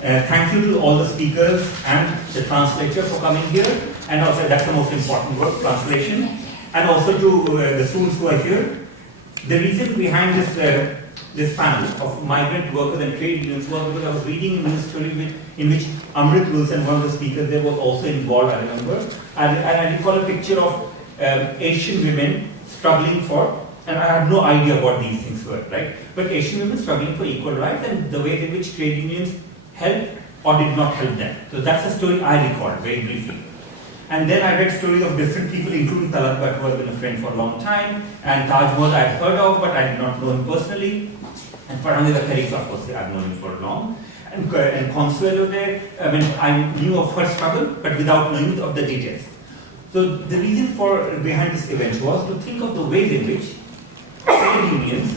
Thank you to all the speakers and the translator for coming here, and also that's the most important work, translation, and also to the students who are here. The reason behind this panel of migrant workers and trade unions was because I was reading a news story in which Amrit Wilson, one of the speakers there, was also involved, I remember, and I recall a picture of Asian women struggling for, and I had no idea what these things were, right? But Asian women struggling for equal rights and the ways in which trade unions helped or did not help them. So that's a story I recalled very briefly. And then I read stories of different people, including Talat Bhatt, who has been a friend for a long time, and Taj Mahal I had heard of, but I did not know him personally. And Farhang Khalifa, of course, I've known him for long. And Consuelo there, I knew of her struggle, but without knowing of the details. So the reason behind this event was to think of the ways in which trade unions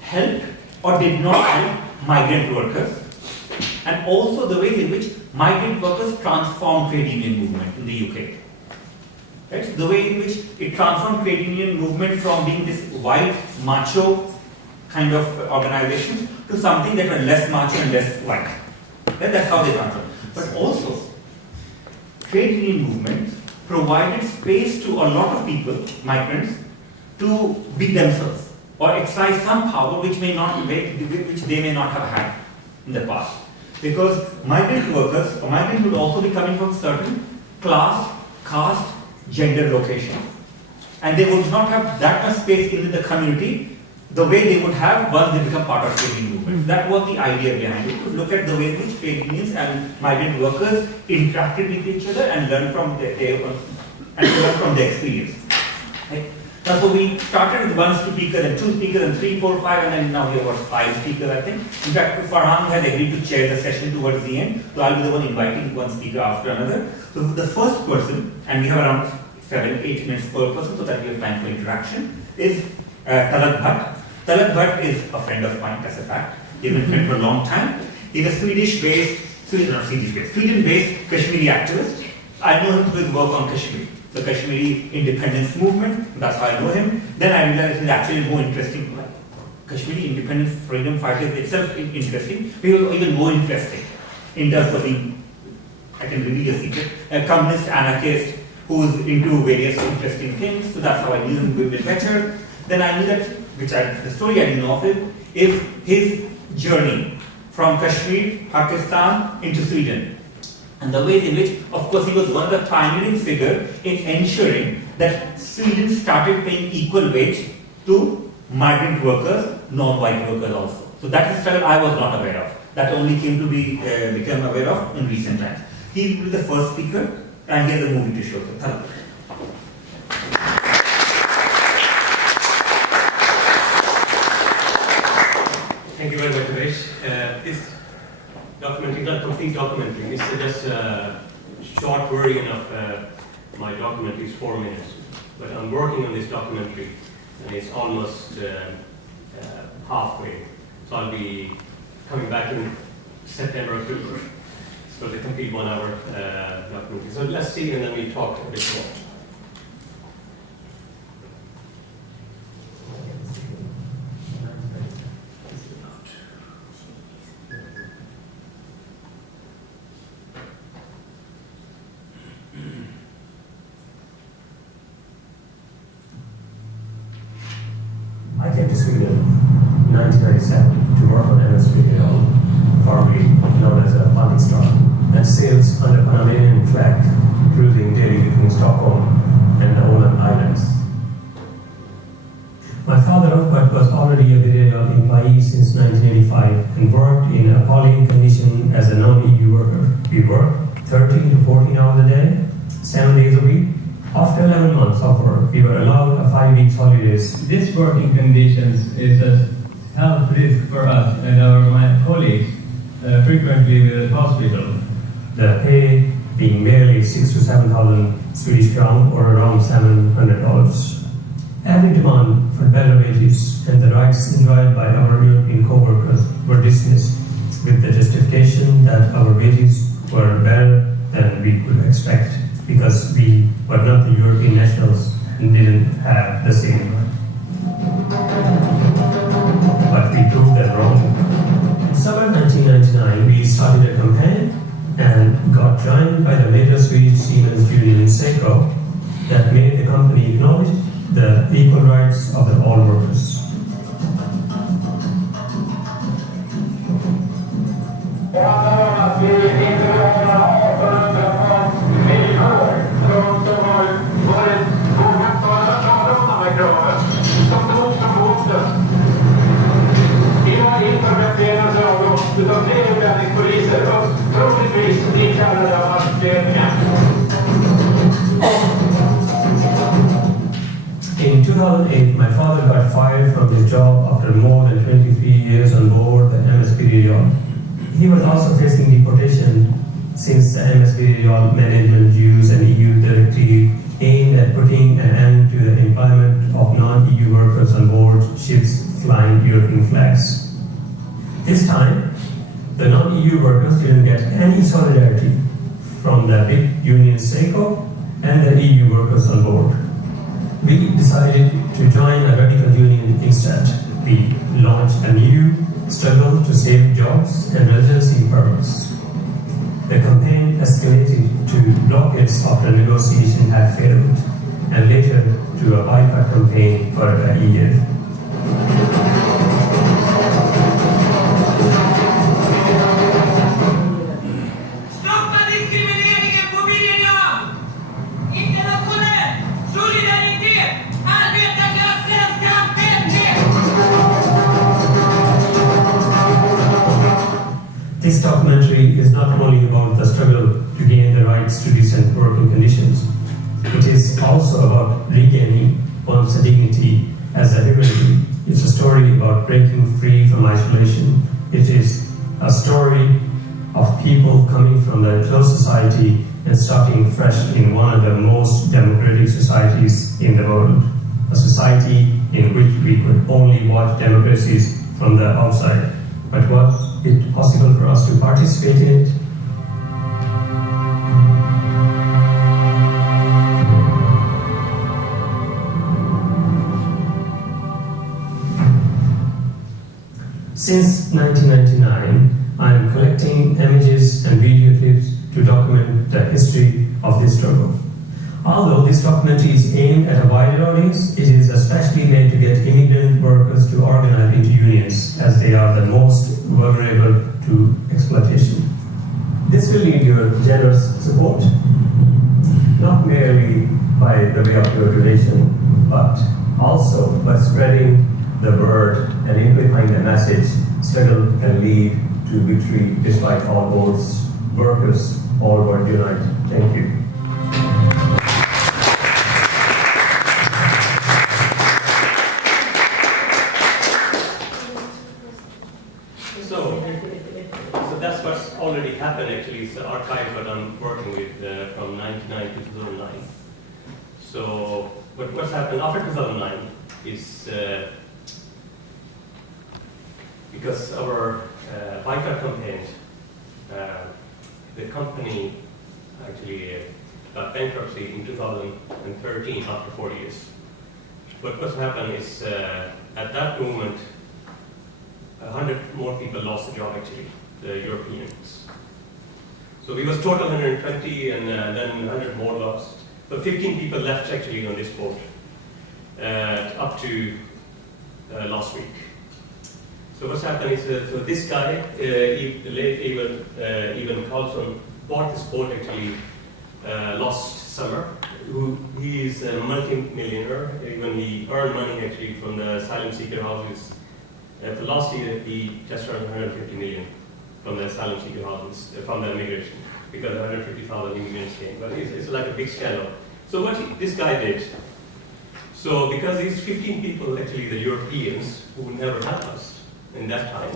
helped or did not help migrant workers, and also the ways in which migrant workers transformed trade union movement in the UK. Right? So the way in which it transformed trade union movement from being this white, macho kind of organizations to something that were less macho and less white. Right? That's how they transformed. But also, trade union movements provided space to a lot of people, migrants, to be themselves or exercise some power which they may not have had in the past. Because migrant workers, or migrants would also be coming from certain class, caste, gender location. And they would not have that much space in the community the way they would have once they become part of trade union movement. That was the idea behind it, to look at the way in which trade unions and migrant workers interacted with each other and learn from their experience. Right? So we started with one speaker, then two speakers, and 3, 4, 5, and then now we have got 5 speakers, I think. In fact, Farhang has agreed to chair the session towards the end, so I'll be the one inviting one speaker after another. So the first person, and we have around 7-8 minutes per person, so that we have time for interaction, is Talat Bhatt. Talat Bhatt is a friend of mine, that's a fact. He's been a friend for a long time. He's a Sweden-based Kashmiri activist. I know him through his work on Kashmir, the Kashmiri independence movement. That's how I know him. Then I realized he's actually more interesting. Kashmiri independence freedom fighters itself is interesting. He was even more interesting in terms of being, I can reveal a secret, a communist anarchist who's into various interesting things. So that's how I knew him a bit better. Then I knew that, the story I didn't know of it, is his journey from Kashmir, Pakistan into Sweden. And the ways in which, of course, he was one of the pioneering figures in ensuring that Sweden started paying equal wage to migrant workers, non-white workers also. So that is a struggle I was not aware of. That only came to become aware of in recent times. He will be the first speaker, and he has a movie to show. So, thank you very much, Ramesh. This documentary, not complete documentary, it's just a short version of my documentary, is 4 minutes. But I'm working on this documentary, and it's almost halfway. So I'll be coming back in September, October. So the complete 1 hour documentary. So let's see, and then we talk a bit more. I came to Sweden in 1997 to work on MS Radio, formerly known as a Baltic Star, that sails under Panamanian flag, cruising daily between Stockholm and the Åland Islands. My father, Robert, was already a Viredial employee since 1985 and worked in appalling conditions as a non-EU worker. We worked 13 to 14 hours a day, 7 days a week. After 11 months of work, we were allowed a 5-week holidays. This working conditions is a health risk for us and my colleagues frequently with the hospital. The pay being merely 6,000 to 7,000 Swedish crown or around $700. Every demand for better wages and the rights enjoyed by our European co-workers were dismissed with the justification that our wages were better than we could expect, because we were not the European nationals and didn't have the same right. But we proved them wrong. In summer 1999, we started a campaign joined by the major Swedish Siemens union SECO that made the company acknowledge the equal rights of all workers. In 2008, my father got fired from his job after more than 23 years on board the MS Period. He was also facing deportation since the MS Period management used an EU directive aimed at putting an end to the employment of non-EU workers on board ships flying European flags. This time, the non-EU workers didn't get any solidarity from the big union SECO and the EU workers on board. We decided to join a radical union instead. We launched a new struggle to save jobs and residency permits. The campaign escalated to blockades after negotiation had failed, and later to a boycott campaign for a year. This documentary is not only about the struggle to gain the rights to decent working conditions, it is also about regaining one's dignity as a human being. It's a story about breaking free from isolation. It is a story of people coming from the closed society and starting fresh in one of the most democratic societies in the world, a society in which we could only watch democracies from the outside. But was it possible for us to participate in it? Since 1999, I am collecting images and video clips to document the history of this struggle. Although this documentary is aimed at a wider audience, it is especially made to get immigrant workers to organize into unions, as they are the most vulnerable to exploitation. This will need your generous support, not merely by the way of your donation, but also by spreading the word and amplifying the message. Struggle can lead to victory despite all odds. Workers, all work unite. Thank you. So that's what's already happened actually. It's the archive that I'm working with from 1999 to 2009. So what's happened after 2009 is because our boycott campaign, the company actually got bankruptcy in 2013 after 4 years. But what's happened is at that moment 100 more people lost the job actually, the Europeans. So we was total 120 and then 100 more lost. But 15 people left actually on this boat up to last week. So what's happened is so this guy, Ivan Carlson, bought this boat actually last summer. He is a multi-millionaire. Even he earned money actually from the asylum seeker houses. For last year, he just earned 150 million from the asylum seeker houses, from the immigration, because 150,000 immigrants came. But it's like a big scandal. So what this guy did, so because these 15 people, actually the Europeans, who never helped us in that time,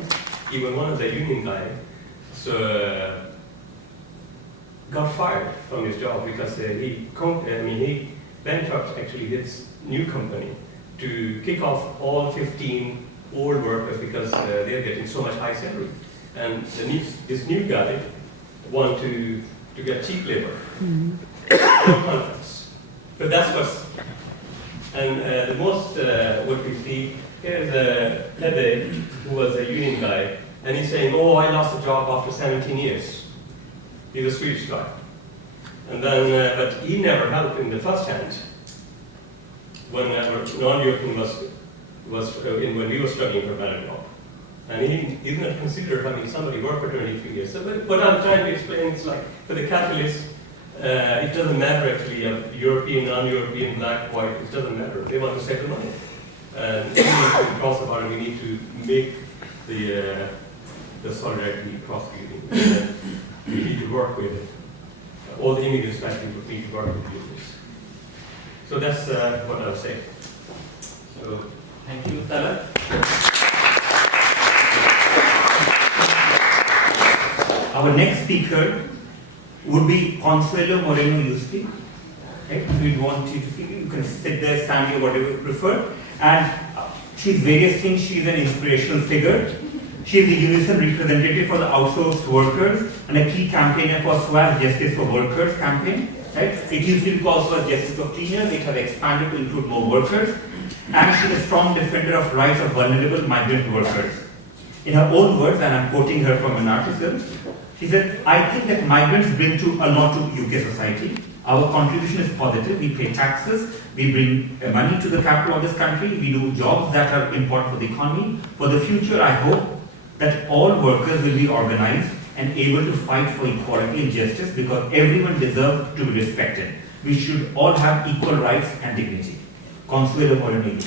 even one of the union guy, so got fired from his job because he bankrupt actually his new company to kick off all 15 old workers because they're getting so much high salary. And this new guy want to get cheap labor. No confidence. But that's what's, and the most what we see here is Pebe, who was a union guy, and he's saying, oh, I lost a job after 17 years. He's a Swedish guy. And then, but he never helped in the first hand when our non-European when we were struggling for a better job. And he did not consider having somebody work for 23 years. So what I'm trying to explain is like, for the capitalists, it doesn't matter actually, European, non-European, black, white, it doesn't matter. They want to save the money. And we need to cross about it, we need to make the solidarity cross-community. We need to work with it. All the immigrants actually need to work with this. So that's what I'll say. So, Thank you, Talat. Our next speaker would be Consuelo Moreno Yusti. Right? We'd want you to see, you can sit there, stand here, whatever you prefer. And she's various things. She's an inspirational figure. She's the Unison representative for the outsourced workers and a key campaigner for SWAS Justice for Workers campaign. Right? It usually calls for Justice for Cleaners. It has expanded to include more workers. And she's a strong defender of rights of vulnerable migrant workers. In her own words, and I'm quoting her from an article, she said, I think that migrants bring a lot to UK society. Our contribution is positive. We pay taxes. We bring money to the capital of this country. We do jobs that are important for the economy. For the future, I hope that all workers will be organized and able to fight for equality and justice because everyone deserves to be respected. We should all have equal rights and dignity. Consuelo Moreno.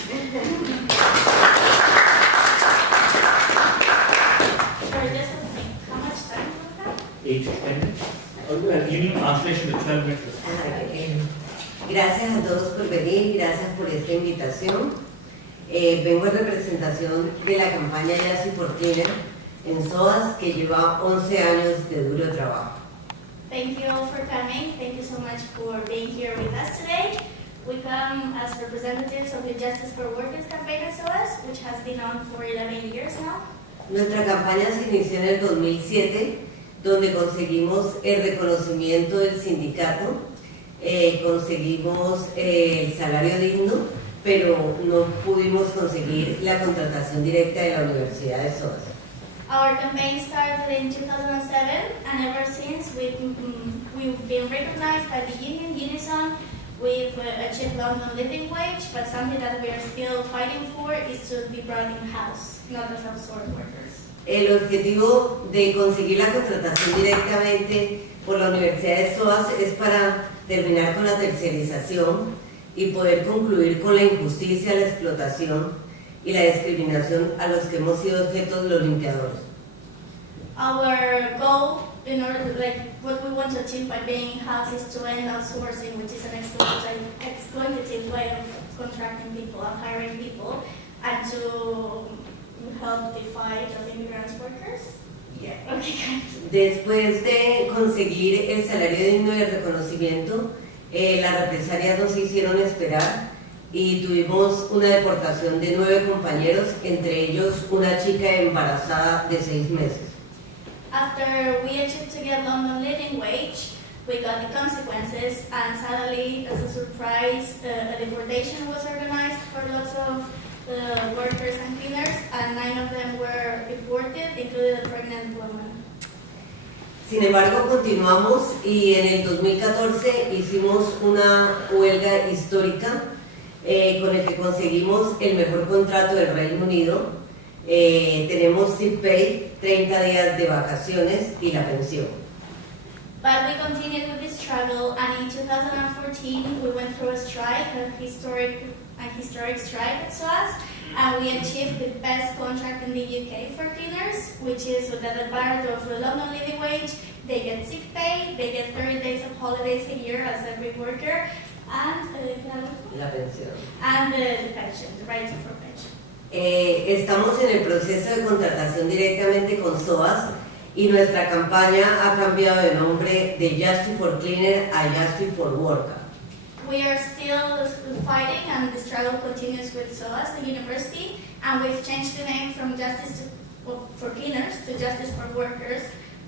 How much time do we have? 8 to 10 minutes. You need translation to 12 minutes. Gracias a todos por venir, gracias por esta invitación. Vengo en representación de la campaña Justice for Cleaners en SOAS, que lleva 11 años de duro trabajo. Thank you all for coming. Thank you so much for being here with us today. We come as representatives of the Justice for Workers campaign at SOAS, which has been on for 11 years now. Nuestra campaña se inició en el 2007, donde conseguimos el reconocimiento del sindicato, conseguimos el salario digno, pero no pudimos conseguir la contratación directa de la Universidad de SOAS. Our campaign started in 2007, and ever since we've been recognized by the union, Unison. We've achieved London living wage, but something that we are still fighting for is to be brought in-house, not as outsourced workers. El objetivo de conseguir la contratación directamente por la Universidad de SOAS es para terminar con la tercerización y poder concluir con la injusticia, la explotación y la discriminación a los que hemos sido objetos de los limpiadores. Our goal, in order, what we want to achieve by being in-house is to end outsourcing, which is an exploitative way of contracting people and hiring people, and to help the fight of immigrant workers. Yeah. Okay. Después de conseguir el salario digno y el reconocimiento, las represalias nos hicieron esperar y tuvimos una deportación de 9 compañeros, entre ellos una chica embarazada de 6 meses. After we achieved to get London living wage, we got the consequences, and sadly, as a surprise, a deportation was organized for lots of workers and cleaners, and 9 of them were deported, including a pregnant woman. Sin embargo, continuamos y en el 2014 hicimos una huelga histórica con el que conseguimos el mejor contrato del Reino Unido. Tenemos sick pay, 30 días de vacaciones y la pensión. But we continued with this struggle, and in 2014 we went through a strike, a historic strike at SOAS, and we achieved the best contract in the UK for cleaners, which is that a part of the London living wage, they get sick pay, they get 30 days of holidays a year as every worker, and La pensión. and the pension, the right for pension. Estamos en el proceso de contratación directamente con SOAS y nuestra campaña ha cambiado de nombre de Justice for Cleaner a Justice for Worker. We are still fighting, and the struggle continues with SOAS, the university, and we've changed the name from Justice for Cleaners to Justice for Workers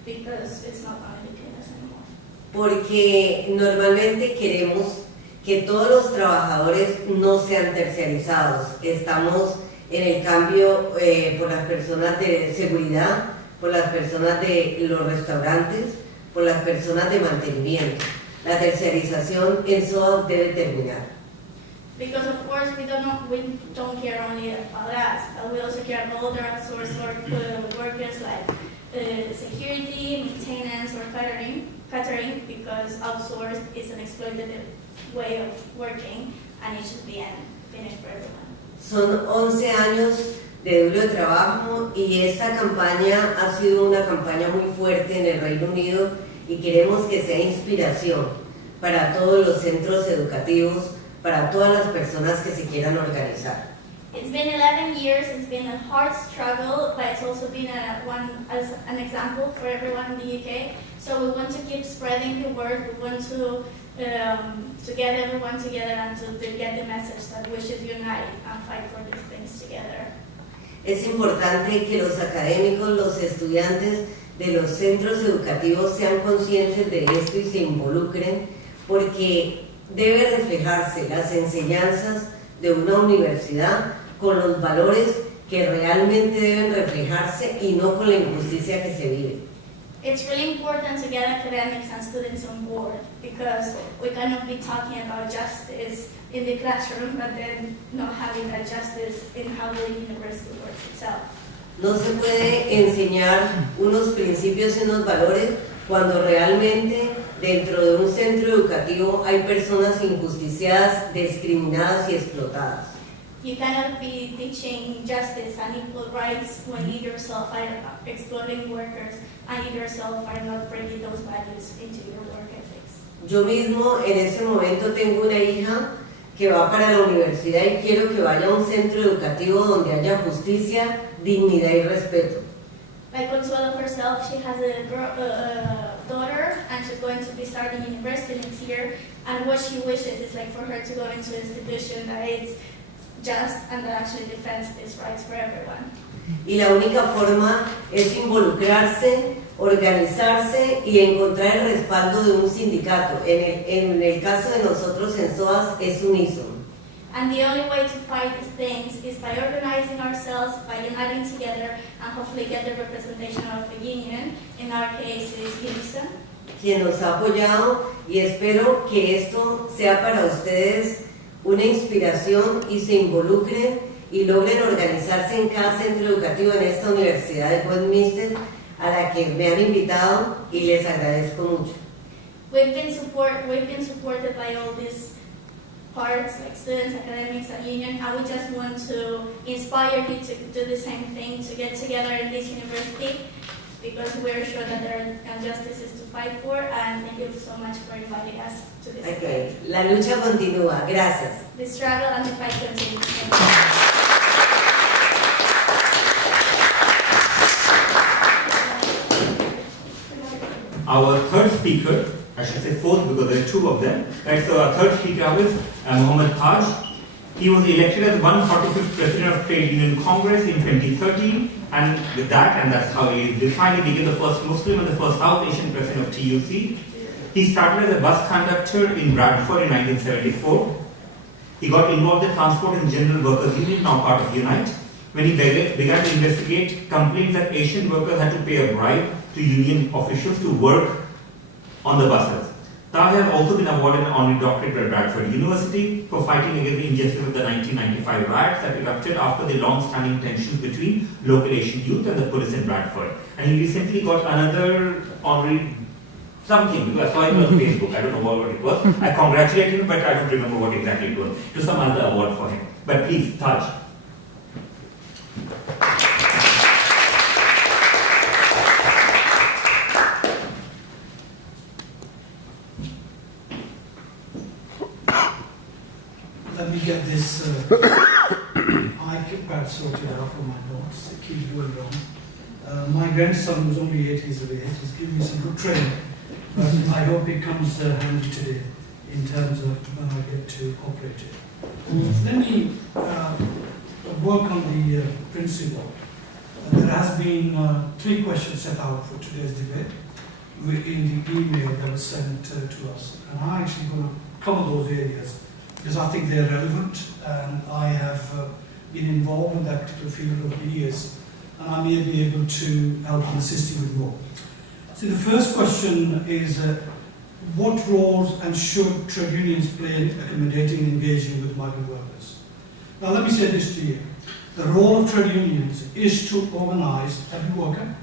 because it's not only the cleaners anymore. Porque normalmente queremos que todos los trabajadores no sean terciarizados. Estamos en el cambio por las personas de seguridad, por las personas de los restaurantes, por las personas de mantenimiento. La tercerización en SOAS debe terminar. Because of course we don't care only about us, but we also care about other outsourced workers like security, maintenance, or catering, because outsourced is an exploitative way of working, and it should be finished for everyone. Son 11 años de duro trabajo y esta campaña ha sido una campaña muy fuerte en el Reino Unido y queremos que sea inspiración para todos los centros educativos, para todas las personas que se quieran organizar. It's been 11 years, it's been a hard struggle, but it's also been an example for everyone in the UK. So we want to keep spreading the word, we want to get everyone together and to get the message that we should unite and fight for these things together. Es importante que los académicos, los estudiantes de los centros educativos sean conscientes de esto y se involucren, porque debe reflejarse las enseñanzas de una universidad con los valores que realmente deben reflejarse y no con la injusticia que se vive. It's really important to get academics and students on board, because we cannot be talking about justice in the classroom but then not having that justice in how the university works itself. No se puede enseñar unos principios y unos valores cuando realmente dentro de un centro educativo hay personas injusticiadas, discriminadas y explotadas. You cannot be teaching justice and equal rights when you yourself are exploiting workers and you yourself are not bringing those values into your work ethics. Yo mismo en ese momento tengo una hija que va para la universidad y quiero que vaya a un centro educativo donde haya justicia, dignidad y respeto. Like Consuelo herself, she has a daughter and she's going to be starting university next year, and what she wishes is like for her to go into an institution that is just and that actually defends these rights for everyone. Y la única forma es involucrarse, organizarse y encontrar el respaldo de un sindicato. En el caso de nosotros en SOAS es unísono. And the only way to fight these things is by organizing ourselves, by uniting together, and hopefully get the representation of a union. In our case, is Unison. Quien nos ha apoyado, y espero que esto sea para ustedes una inspiración y se involucren y logren organizarse en cada centro educativo en esta Universidad de Westminster, a la que me han invitado y les agradezco mucho. We've been supported by all these parts, like students, academics, and union, and we just want to inspire you to do the same thing, to get together in this university, because we're sure that there are injustices to fight for, and thank you so much for inviting us to this Okay. La lucha continúa. Gracias. The struggle and the fight continues. Thank you. Our third speaker, I should say fourth because there are two of them. Right, so our third speaker is Mohammad Taj. He was elected as 145th President of Trade Union Congress in 2013, and with that, and that's how he defined, he became the first Muslim and the first South Asian President of TUC. He started as a bus conductor in Bradford in 1974. He got involved in Transport and General Workers Union, now part of Unite, when he began to investigate complaints that Asian workers had to pay a bribe to union officials to work on the buses. Taj has also been awarded an honorary doctorate by Bradford University for fighting against the injustice of the 1995 riots that erupted after the long-standing tensions between local Asian youth and the police in Bradford. And he recently got another honorary something, I saw it on Facebook, I don't know what it was. I congratulated him, but I don't remember what exactly it was. It was some other award for him. But please, Taj. Let me get this iPad sorted out for my notes. It keeps going wrong. My grandson, who's only 8 years of age, has given me some good training, but I hope it comes handy today in terms of when I get to operate it. Let me work on the principle. There has been 3 questions set out for today's debate in the email that was sent to us, and I'm actually going to cover those areas because I think they're relevant, and I have been involved in that particular field over the years, and I may be able to help and assist you with more. So the first question is, what roles and should trade unions play in accommodating and engaging with migrant workers? Now let me say this to you. The role of trade unions is to organize every worker,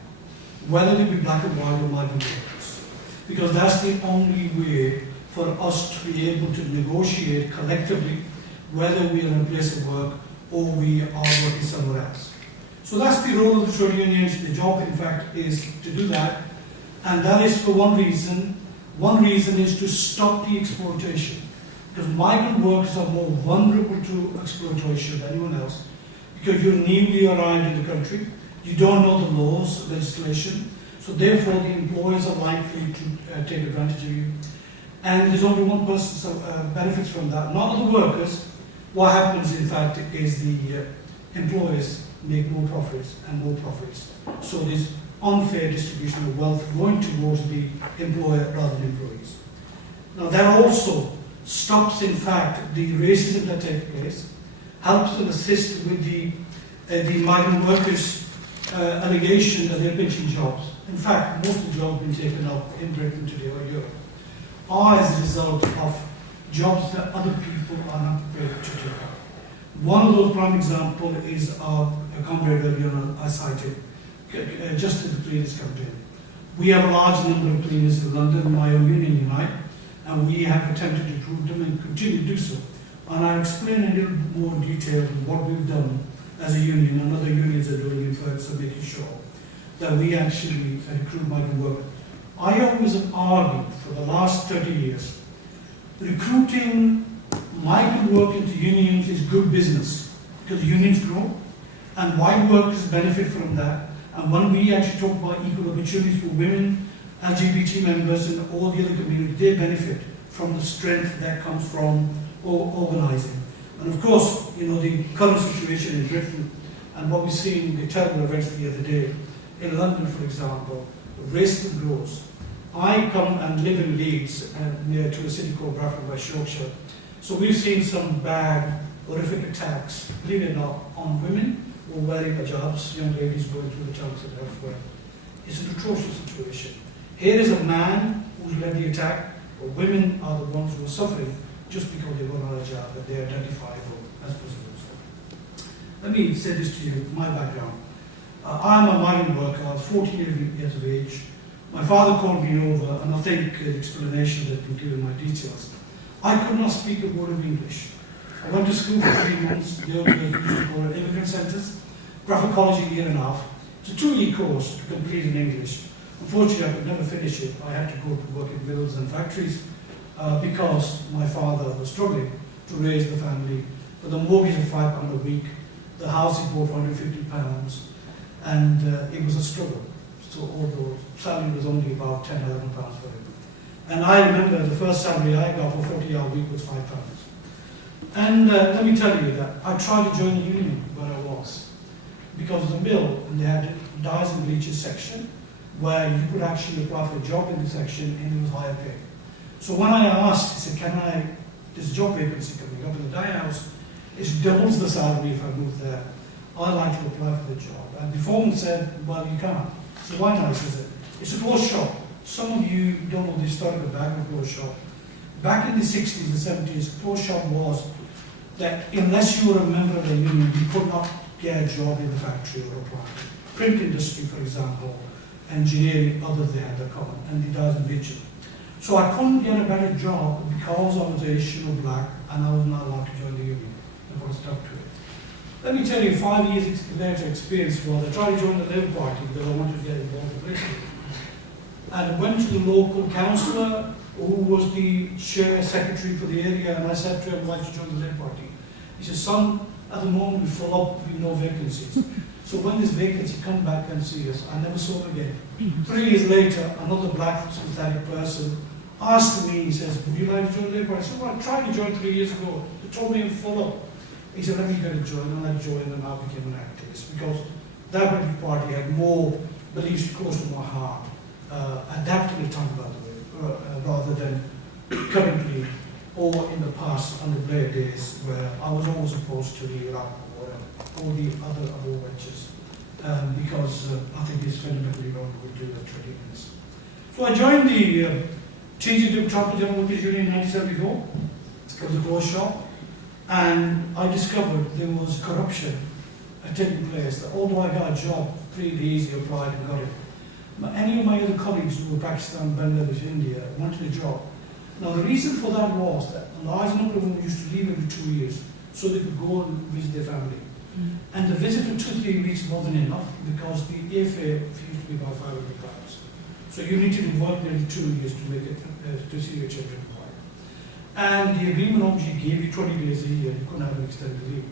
whether they be black or white or migrant workers, because that's the only way for us to be able to negotiate collectively whether we are in a place of work or we are working somewhere else. So that's the role of the trade unions. The job, in fact, is to do that, and that is for one reason. One reason is to stop the exploitation, because migrant workers are more vulnerable to exploitation than anyone else, because you're newly arrived in the country, you don't know the laws, legislation, so therefore the employers are likely to take advantage of you. And there's only one person who benefits from that, not the workers. What happens, in fact, is the employers make more profits and more profits. So there's unfair distribution of wealth going towards the employer rather than employees. Now that also stops, in fact, the racism that takes place, helps and assists with the migrant workers' allegation that they're pinching jobs. In fact, most of the jobs being taken up in Britain today or Europe are as a result of jobs that other people are not prepared to take up. One of those prime examples is a comrade earlier I cited, just in the cleaners campaign. We have a large number of cleaners in London, my own union Unite, and we have attempted to recruit them and continue to do so. And I'll explain a little bit more in detail what we've done as a union and other unions are doing in terms of making sure that we actually recruit migrant workers. I always have argued for the last 30 years, recruiting migrant work into unions is good business because unions grow and white workers benefit from that. And when we actually talk about equal opportunities for women, LGBT members and all the other communities, they benefit from the strength that comes from organising. And of course, you know, the current situation in Britain and what we've seen, the terrible events the other day, in London, for example, racism grows. I come and live in Leeds, near to a city called Bradford, West Yorkshire. So we've seen some bad, horrific attacks, believe it or not, on women who are wearing hijabs, young ladies going through the towns and elsewhere. It's an atrocious situation. Here is a man who's led the attack, but women are the ones who are suffering just because they wear a hijab, that they are identifiable as Muslims. Let me say this to you, my background. I'm a migrant worker, I was 14 years of age. My father called me over, and I think the explanation that can give my details. I could not speak a word of English. I went to school for 3 months, the old days we used to call it immigrant centres, Bradford College a year and a half. It's a 2-year course to complete in English. Unfortunately, I could never finish it. I had to go to work in mills and factories because my father was struggling to raise the family with a mortgage of £5 a week, the house he bought for £150, and it was a struggle. So although salary was only about £10, £11 for him. And I remember the first salary I got for a 40-hour week was £5. And let me tell you that I tried to join the union where I was, because of the mill, and they had a dyes and bleachers section where you could actually apply for a job in the section and it was higher pay. So when I asked, he said, there's a job vacancy coming up in the dye house, it doubles the salary if I move there. I'd like to apply for the job. And the foreman said, well, you can't. So why not? He says, it's a closed shop. Some of you don't know the historical background of a closed shop. Back in the 60s and 70s, closed shop was that unless you were a member of the union, you could not get a job in the factory or a plant. Print industry, for example, engineering, others they had their common, and the dyes and bleaching. So I couldn't get a better job because I was Asian or black, and I was not allowed to join the union. I was stuck to it. Let me tell you, 5 years later experience was I tried to join the Labour Party because I wanted to get involved in politics. And I went to the local councillor who was the chair secretary for the area, and I said to him, why did you join the Labour Party? He said, son, at the moment we fill up with no vacancies. So when there's vacancy, come back and see us. I never saw him again. 3 years later, another black sympathetic person asked me, he says, would you like to join the Labour Party? I said, well, I tried to join 3 years ago. They told me I'm full up. He said, let me get a join, and I joined and I became an activist because that Labour Party had more beliefs close to my heart, adapting the time, by the way, rather than currently or in the past under Blair days where I was always opposed to the Iraq War and all the other war ventures because I think it's fundamentally wrong to do the trade unions. So I joined the TGW Tropical General Workers Union in 1974. It was a closed shop, and I discovered there was corruption taking place. That although I got a job, pretty easy, applied and got it. Any of my other colleagues who were Pakistan, Bangladesh, India wanted a job. Now the reason for that was that a large number of them used to leave every 2 years so they could go and visit their family. And the visit for 2-3 weeks wasn't enough because the airfare used to be about £500. So you needed to work nearly 2 years to make it to see your children. And the agreement obviously gave you 20 days a year. You couldn't have an extended leave.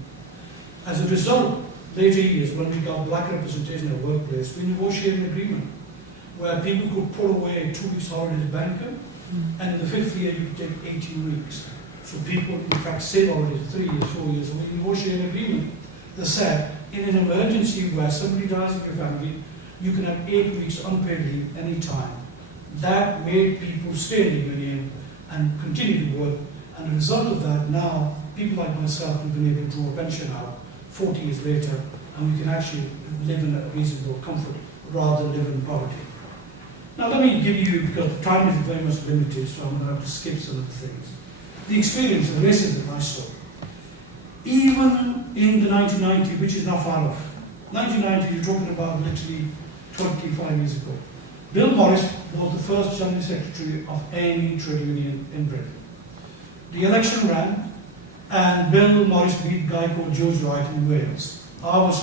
As a result, later years when we got black representation at workplace, we negotiated an agreement where people could pull away 2 weeks holidays banker, and in the 5th year you could take 18 weeks. So people in fact save holidays 3 years, 4 years. And we negotiated an agreement that said in an emergency where somebody dies in your family, you can have 8 weeks unpaid leave any time. That made people stay in the union and continue to work. And as a result of that, now people like myself have been able to draw a pension out 40 years later, and we can actually live in a reasonable comfort rather than live in poverty. Now let me give you, because time is very much limited, so I'm going to have to skip some of the things. The experience of racism I saw. Even in the 1990s, which is not far off, 1990, you're talking about literally 25 years ago. Bill Morris was the first General Secretary of any trade union in Britain. The election ran, and Bill Morris beat a guy called George Wright in Wales. I was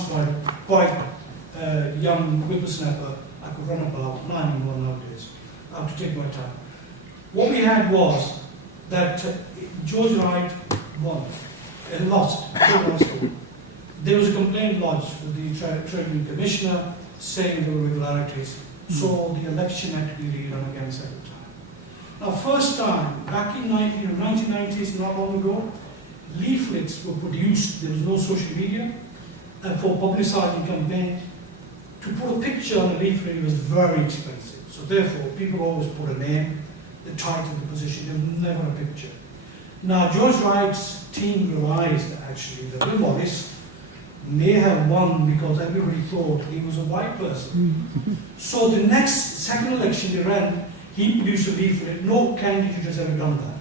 quite young whippersnapper. I could run about 9 and 1 nowadays. I have to take my time. What we had was that George Wright won and lost. There was a complaint lodged with the Trade Union Commissioner saying there were irregularities. So the election had to be rerun again second time. Now, first time, back in 1990s, not long ago, leaflets were produced. There was no social media, and for publicising campaign, to put a picture on a leaflet was very expensive. So therefore, people always put a name, the title, the position. There was never a picture. Now, George Wright's team realised actually that Bill Morris may have won because everybody thought he was a white person. So the second election they ran, he produced a leaflet. No candidate has ever done that.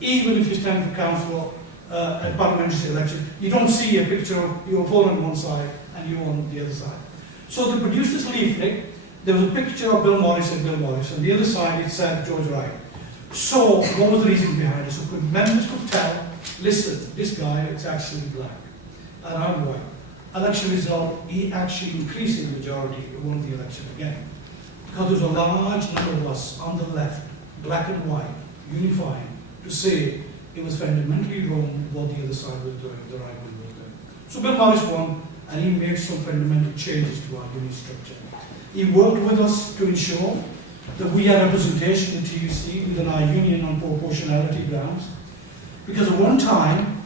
Even if you stand for council at parliamentary election, you don't see a picture of your opponent on one side and you on the other side. So they produced this leaflet. There was a picture of Bill Morris and Bill Morris. On the other side, it said George Wright. So what was the reason behind it? So members could tell, listen, this guy is actually black and I'm white. Election result, he actually increased in majority, won the election again. Because there was a large number of us on the left, black and white, unifying, to say it was fundamentally wrong what the other side was doing, the right wing was doing. So Bill Morris won, and he made some fundamental changes to our union structure. He worked with us to ensure that we had representation in TUC within our union on proportionality grounds. Because at one time,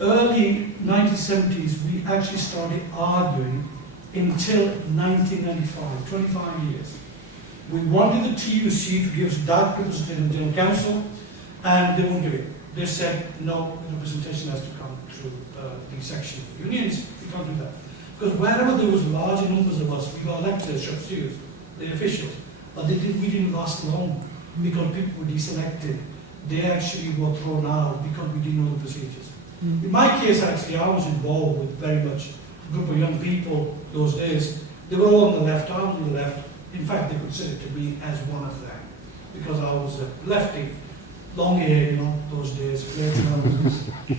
early 1970s, we actually started arguing until 1995, 25 years. We wanted the TUC to give us direct representation in the General Council, and they wouldn't give it. They said, no, the representation has to come through the section of unions. We can't do that. Because wherever there was large numbers of us, we got elected as trustees, the officials, but we didn't last long because people were deselected. They actually were thrown out because we didn't know the procedures. In my case, actually, I was involved with very much a group of young people those days. They were all on the left, I was on the left. In fact, they considered me as one of them because I was a lefty. Long hair, those days,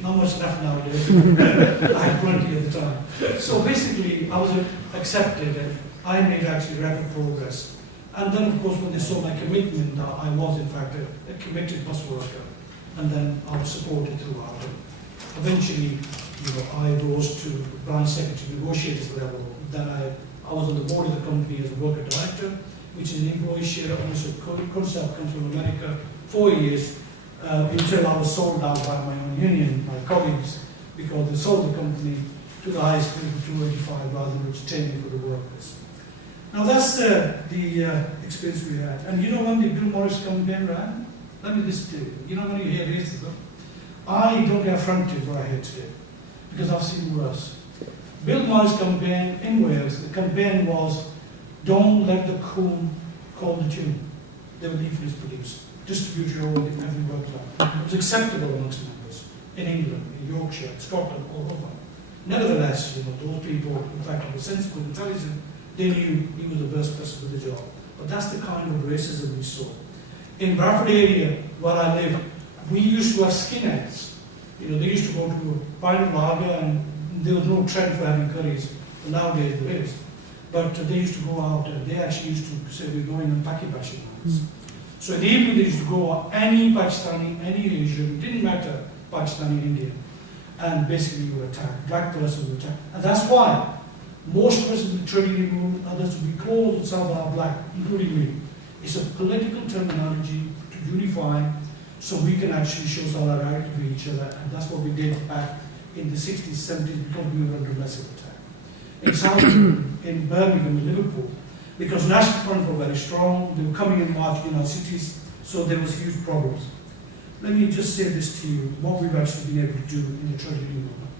not much left nowadays. I had plenty at the time. So basically, I was accepted and I made actually rapid progress. And then, of course, when they saw my commitment, I was in fact a committed bus worker. And then I was supported throughout. Eventually, I rose to branch secretary negotiators level. Then I was on the board of the company as a worker director, which is an employee share ownership concept, comes from America, 4 years. Until I was sold out by my own union, my colleagues, because they sold the company to the highest bid of 285 rather than retaining for the workers. Now that's the experience we had. And when the Bill Morris campaign ran, let me just tell you, when you hear racism, I don't get affronted what I hear today, because I've seen worse. Bill Morris campaign in Wales, the campaign was, don't let the coon call the tune. there were leaflets produced, distributed all in every work club. It was acceptable amongst members in England, in Yorkshire, Scotland, all over. Nevertheless, those people, in fact, were sensible, intelligent, they knew he was the best person for the job. But that's the kind of racism we saw. In Bradford area, where I live, we used to have skinheads. They used to go to a pint of lager, and there was no trend for having curries. But nowadays there is. But they used to go out, and they actually used to say, we're going on Paki bashing nights. So in the evening they used to go out, any Pakistani, any Asian, it didn't matter, Pakistani, Indian. And basically you were attacked, black person was attacked. And that's why most of us in the trade union, others we call themselves are black, including me. It's a political terminology to unify so we can actually show solidarity to each other. And that's what we did back in the 60s, 70s, because we were under massive attack. In Southampton, in Birmingham, in Liverpool, because National Front were very strong, they were coming in March in our cities, so there was huge problems. Let me just say this to you, what we've actually been able to do in the trade union movement.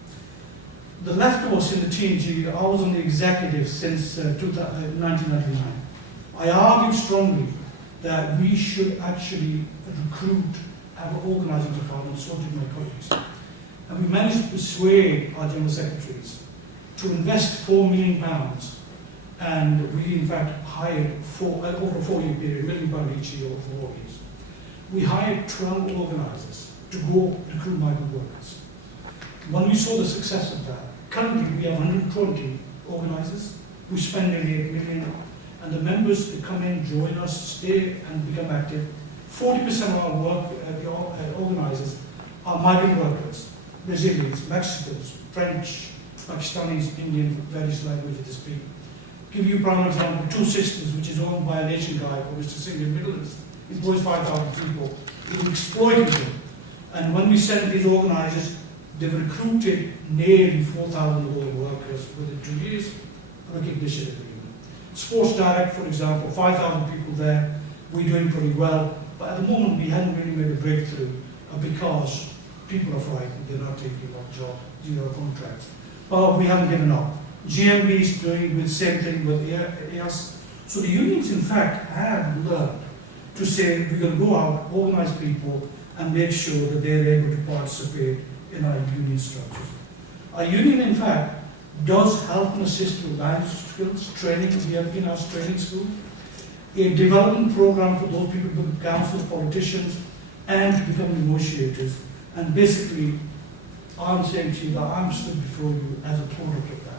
The left of us in the TNG, I was on the executive since 1999. I argued strongly that we should actually recruit, have an organising department, so did my colleagues. And we managed to persuade our general secretaries to invest £4 million, and we in fact hired, over a 4-year period, £1 million each year over 4 years. We hired 12 organisers to go recruit migrant workers. When we saw the success of that, currently we have 120 organisers who spend nearly £8 million, and the members that come in, join us, stay and become active. 40% of our work organisers are migrant workers, Brazilians, Mexicans, French, Pakistanis, Indian, various languages they speak. Give you a prime example, Two Sisters, which is owned by an Asian guy called Mr. Singh in Middle East. He employs 5,000 people. He exploited them. And when we sent these organisers, they've recruited nearly 4,000 of our workers within 2 years, recognition agreement. Sports Direct, for example, 5,000 people there. We're doing pretty well. But at the moment, we haven't really made a breakthrough because people are frightened. They're not taking on job, 0 contracts. But we haven't given up. GMB is doing the same thing with EAS. So the unions, in fact, have learned to say we're going to go out, organize people, and make sure that they're able to participate in our union structures. Our union, in fact, does help and assist with language skills, training. We have in-house training school, a development program for those people who become councils, politicians, and to become negotiators. And basically, I'm saying to you that I'm stood before you as a product of that.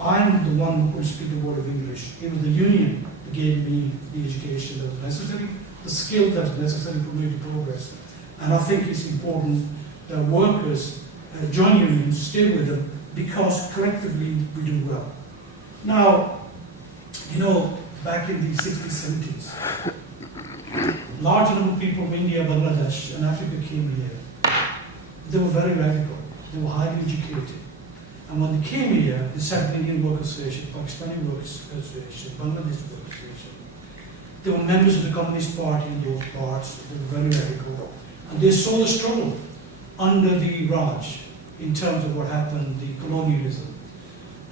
I'm the one who could speak a word of English. It was the union that gave me the education that was necessary, the skill that was necessary for me to progress. And I think it's important that workers join unions, stay with them, because collectively we do well. Now, back in the 60s, 70s, large number of people from India, Bangladesh, and Africa came here. They were very radical. They were highly educated. And when they came here, they set up Indian Workers' Association, Pakistani Workers' Association, Bangladesh Workers' Association. They were members of the Communist Party in those parts. They were very radical. And they saw the struggle under the Raj in terms of what happened, the colonialism.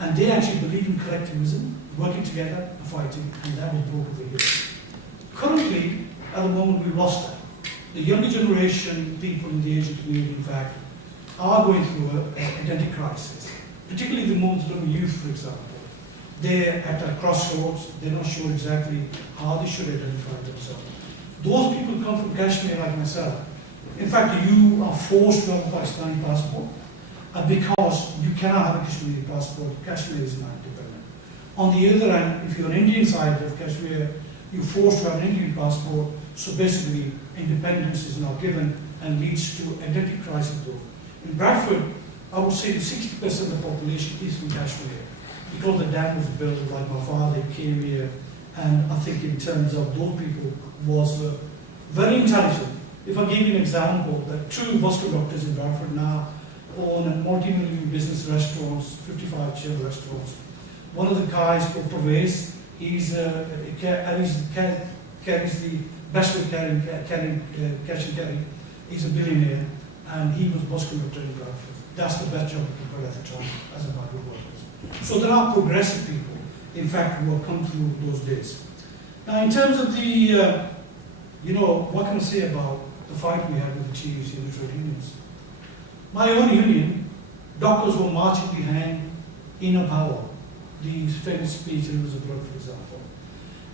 And they actually believe in collectivism, working together and fighting, and that was brought over here. Currently, at the moment, we've lost that. The younger generation, people in the Asian community, in fact, are going through an identity crisis, particularly the Muslim youth, for example. They're at a crossroads, they're not sure exactly how they should identify themselves. Those people come from Kashmir like myself. In fact, you are forced to have a Pakistani passport, because you cannot have a Kashmiri passport. Kashmir is not independent. On the other hand, if you're an Indian side of Kashmir, you're forced to have an Indian passport, so basically independence is not given and leads to identity crisis. In Bradford, I would say that 60% of the population is from Kashmir, because the dam was built, like my father came here, and I think in terms of those people was very intelligent. If I give you an example, that 2 Bosco doctors in Bradford now own a multi-million business restaurants, 55-chair restaurants. One of the guys called Pervez, he carries the best way carrying cash and carry. He's a billionaire, and he was Bosco doctor in Bradford. That's the best job you could at the time as a migrant worker. So there are progressive people, in fact, who have come through those days. Now, in terms of the You know, what can I say about the fight we had with the TUC and the trade unions? My own union, doctors were marching behind Inner Power, the famous speech in Rivers of Blood, for example.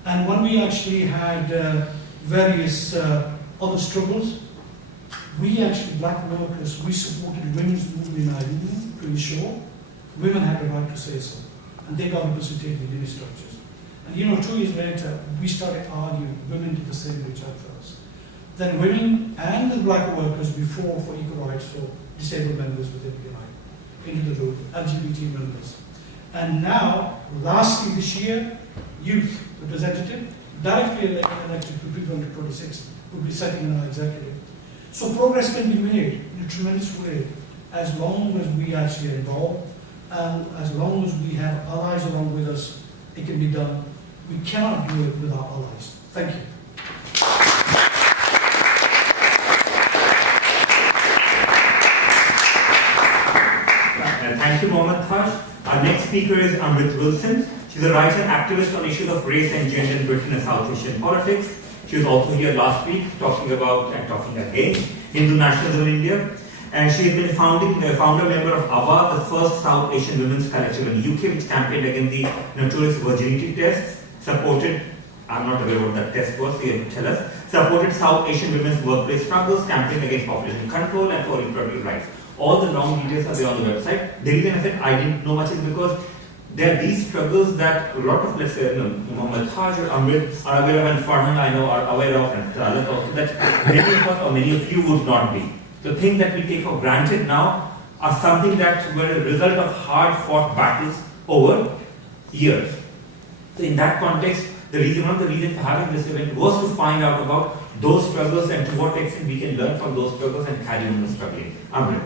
And when we actually had various other struggles, we actually, black workers, we supported women's movement in our union to ensure women had the right to say so. And they got represented in union structures. And you know, 2 years later, we started arguing, women did the same with each other first. Then women and the black workers, we fought for equal rights for disabled members within the line, into the group, LGBT members. And now, lastly this year, youth representative, directly elected to 226, will be sitting in our executive. So progress can be made in a tremendous way as long as we actually are involved and as long as we have allies along with us, it can be done. We cannot do it without allies. Thank you. Thank you, Mohammed Taj. Our next speaker is Amrit Wilson. She's a writer and activist on issues of race and gender in Britain and South Asian politics. She was also here last week talking about and talking against Hindu nationalism in India. And she has been a founder member of AWA, the first South Asian women's collective in the UK, which campaigned against the notorious virginity tests, supported, I'm not aware what that test was, so you have to tell us, supported South Asian women's workplace struggles, campaigned against population control and for reproductive rights. All the long details are there on the website. The reason I said I didn't know much is because there are these struggles that a lot of, let's say, Mohammed Taj or Amrit are aware of, and Farhan I know are aware of, and Talat also, that many of us or many of you would not be. The things that we take for granted now are something that were a result of hard-fought battles over years. So in that context, one of the reasons for having this event was to find out about those struggles and to what extent we can learn from those struggles and carry on the struggling. Amrit.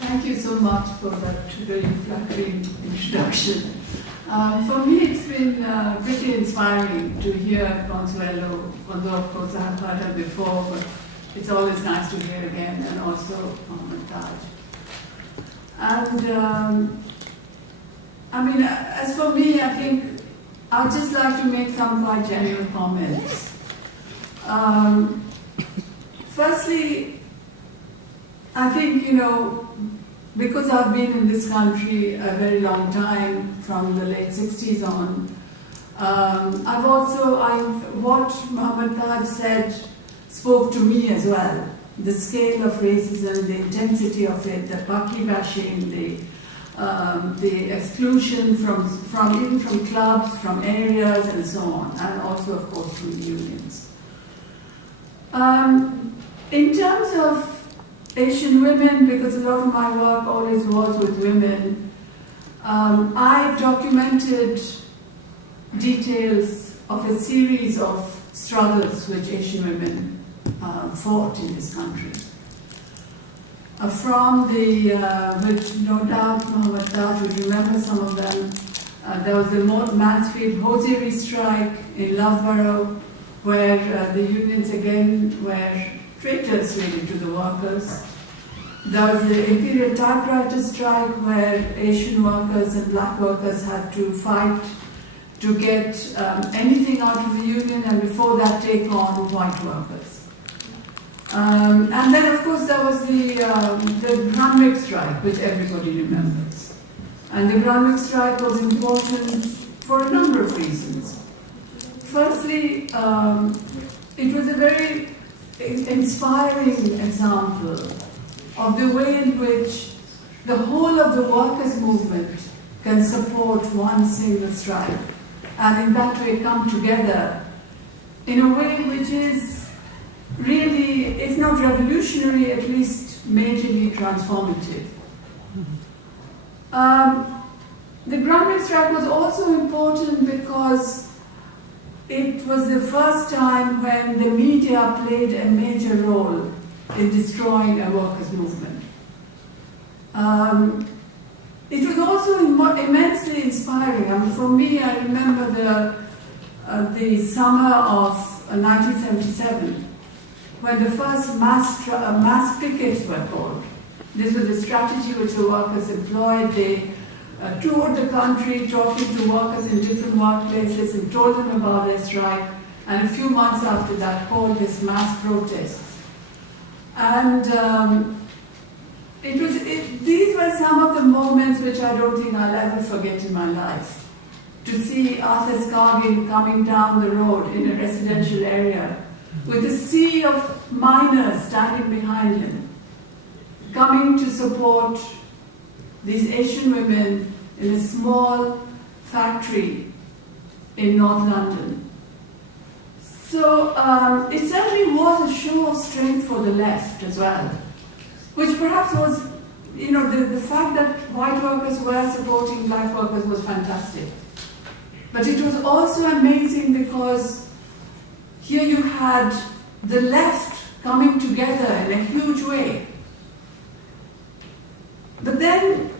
Thank you so much for that very flattering introduction. For me, it's been pretty inspiring to hear Consuelo, although of course I have heard her before, but it's always nice to hear again, and also Mohammed Taj. And I mean, as for me, I think I'd just like to make some quite general comments. Firstly, I think, you know, because I've been in this country a very long time, from the late 60s on, what Mohammed Taj said spoke to me as well. The scale of racism, the intensity of it, the Paki bashing, the exclusion even from clubs, from areas, and so on, and also, of course, from the unions. In terms of Asian women, because a lot of my work always was with women, I documented details of a series of struggles which Asian women fought in this country. Which no doubt Mohammed Taj would remember some of them. There was the Mansfield hosiery strike in Loughborough, where the unions again were traitors really to the workers. There was the Imperial Typewriter strike, where Asian workers and black workers had to fight to get anything out of the union, and before that take on white workers. And then, of course, there was the Granwick strike, which everybody remembers. And the Granwick strike was important for a number of reasons. Firstly, it was a very inspiring example of the way in which the whole of the workers' movement can support one single strike, and in that way come together in a way which is really, if not revolutionary, at least majorly transformative. The Granwick strike was also important because it was the first time when the media played a major role in destroying a workers' movement. It was also immensely inspiring. I mean, for me, I remember the summer of 1977, when the first mass pickets were called This was a strategy which the workers employed. They toured the country talking to workers in different workplaces and told them about their strike, and a few months after that called this mass protests. And these were some of the moments which I don't think I'll ever forget in my life. To see Arthur Scargill coming down the road in a residential area with a sea of miners standing behind him, coming to support these Asian women in a small factory in North London. So it certainly was a show of strength for the left as well, which perhaps was, the fact that white workers were supporting black workers was fantastic. But it was also amazing because here you had the left coming together in a huge way. But then,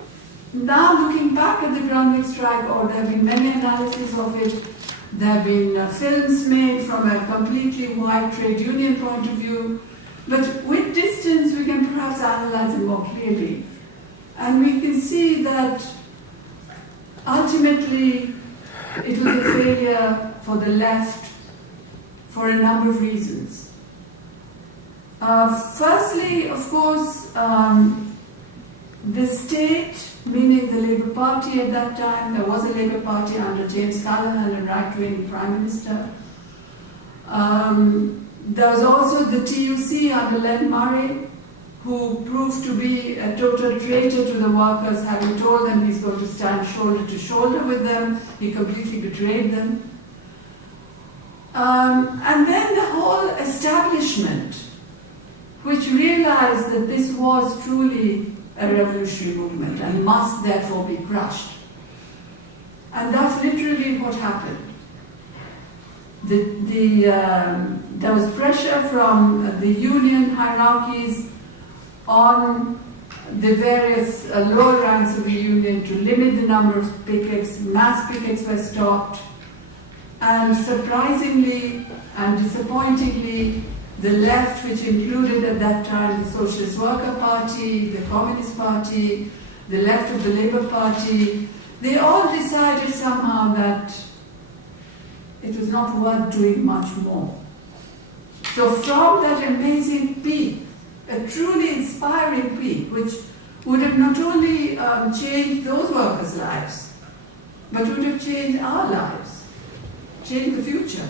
now looking back at the Groundwork strike, there have been many analyses of it, there have been films made from a completely white trade union point of view, but with distance we can perhaps analyze it more clearly. And we can see that ultimately it was a failure for the left for a number of reasons. Firstly, of course, the state, meaning the Labour Party at that time, there was a Labour Party under James Callaghan, a right-wing Prime Minister. There was also the TUC under Len Murray, who proved to be a total traitor to the workers, having told them he's going to stand shoulder to shoulder with them. He completely betrayed them. And then the whole establishment, which realized that this was truly a revolutionary movement and must therefore be crushed. And that's literally what happened. There was pressure from the union hierarchies on the various lower ranks of the union to limit the number of pickets. Mass pickets were stopped, and surprisingly and disappointingly, the left, which included at that time the Socialist Worker Party, the Communist Party, the left of the Labour Party, they all decided somehow that it was not worth doing much more. So from that amazing peak, a truly inspiring peak, which would have not only changed those workers' lives, but would have changed our lives, changed the future.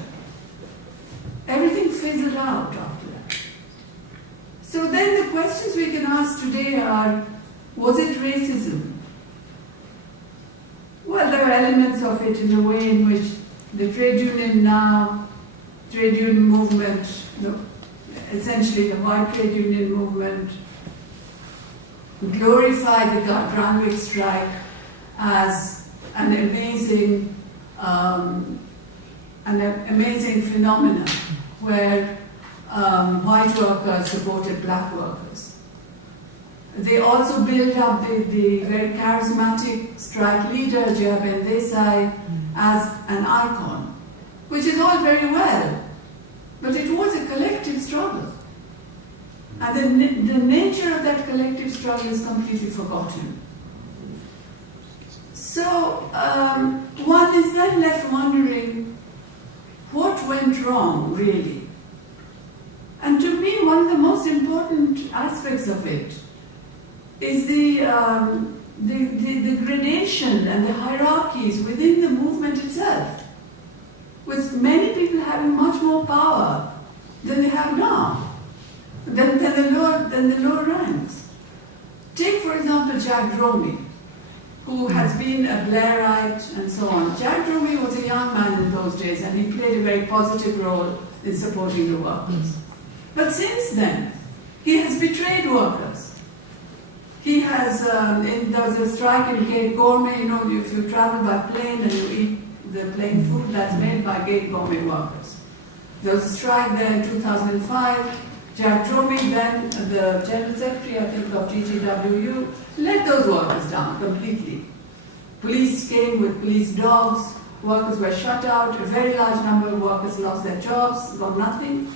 Everything fizzled out after that. So then the questions we can ask today are, was it racism? Well, there are elements of it in the way in which the trade union movement, essentially the white trade union movement, glorified the Groundwork strike as an amazing phenomenon where white workers supported black workers. They also built up the very charismatic strike leader, Jaya Ben Desai, as an icon, which is all very well, but it was a collective struggle. And the nature of that collective struggle is completely forgotten. So one is then left wondering, what went wrong, really? And to me, one of the most important aspects of it is the gradation and the hierarchies within the movement itself, with many people having much more power than they have now, than the lower ranks. Take, for example, Jack Dromey, who has been a Blairite and so on. Jack Dromey was a young man in those days, and he played a very positive role in supporting the workers. But since then, he has betrayed workers. He has, there was a strike in Gate Gourmet, if you travel by plane and you eat the plain food that's made by Gate Gourmet workers. There was a strike there in 2005. Jack Dromey, then the General Secretary, I think, of GGWU, let those workers down completely. Police came with police dogs, workers were shut out, a very large number of workers lost their jobs, got nothing.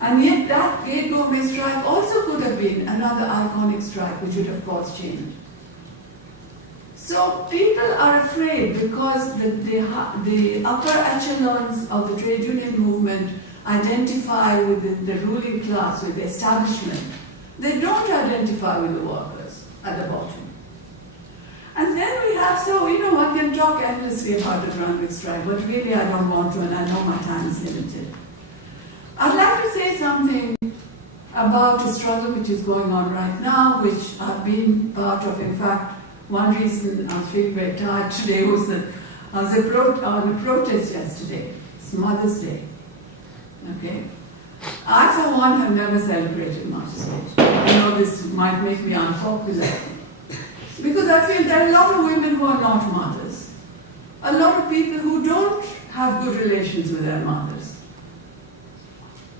And yet that Gay Gourmet strike also could have been another iconic strike which would have caused change. So people are afraid because the upper echelons of the trade union movement identify with the ruling class, with the establishment. They don't identify with the workers at the bottom. And then we have, so, you know, one can talk endlessly about the Brunswick strike, but really I don't want to, and I know my time is limited. I'd like to say something about a struggle which is going on right now, which I've been part of. In fact, one reason I'm feeling very tired today was that I was on a protest yesterday. It's Mother's Day. Okay? I, for one, have never celebrated Mother's Day. I know this might make me unpopular. Because I feel there are a lot of women who are not mothers. A lot of people who don't have good relations with their mothers.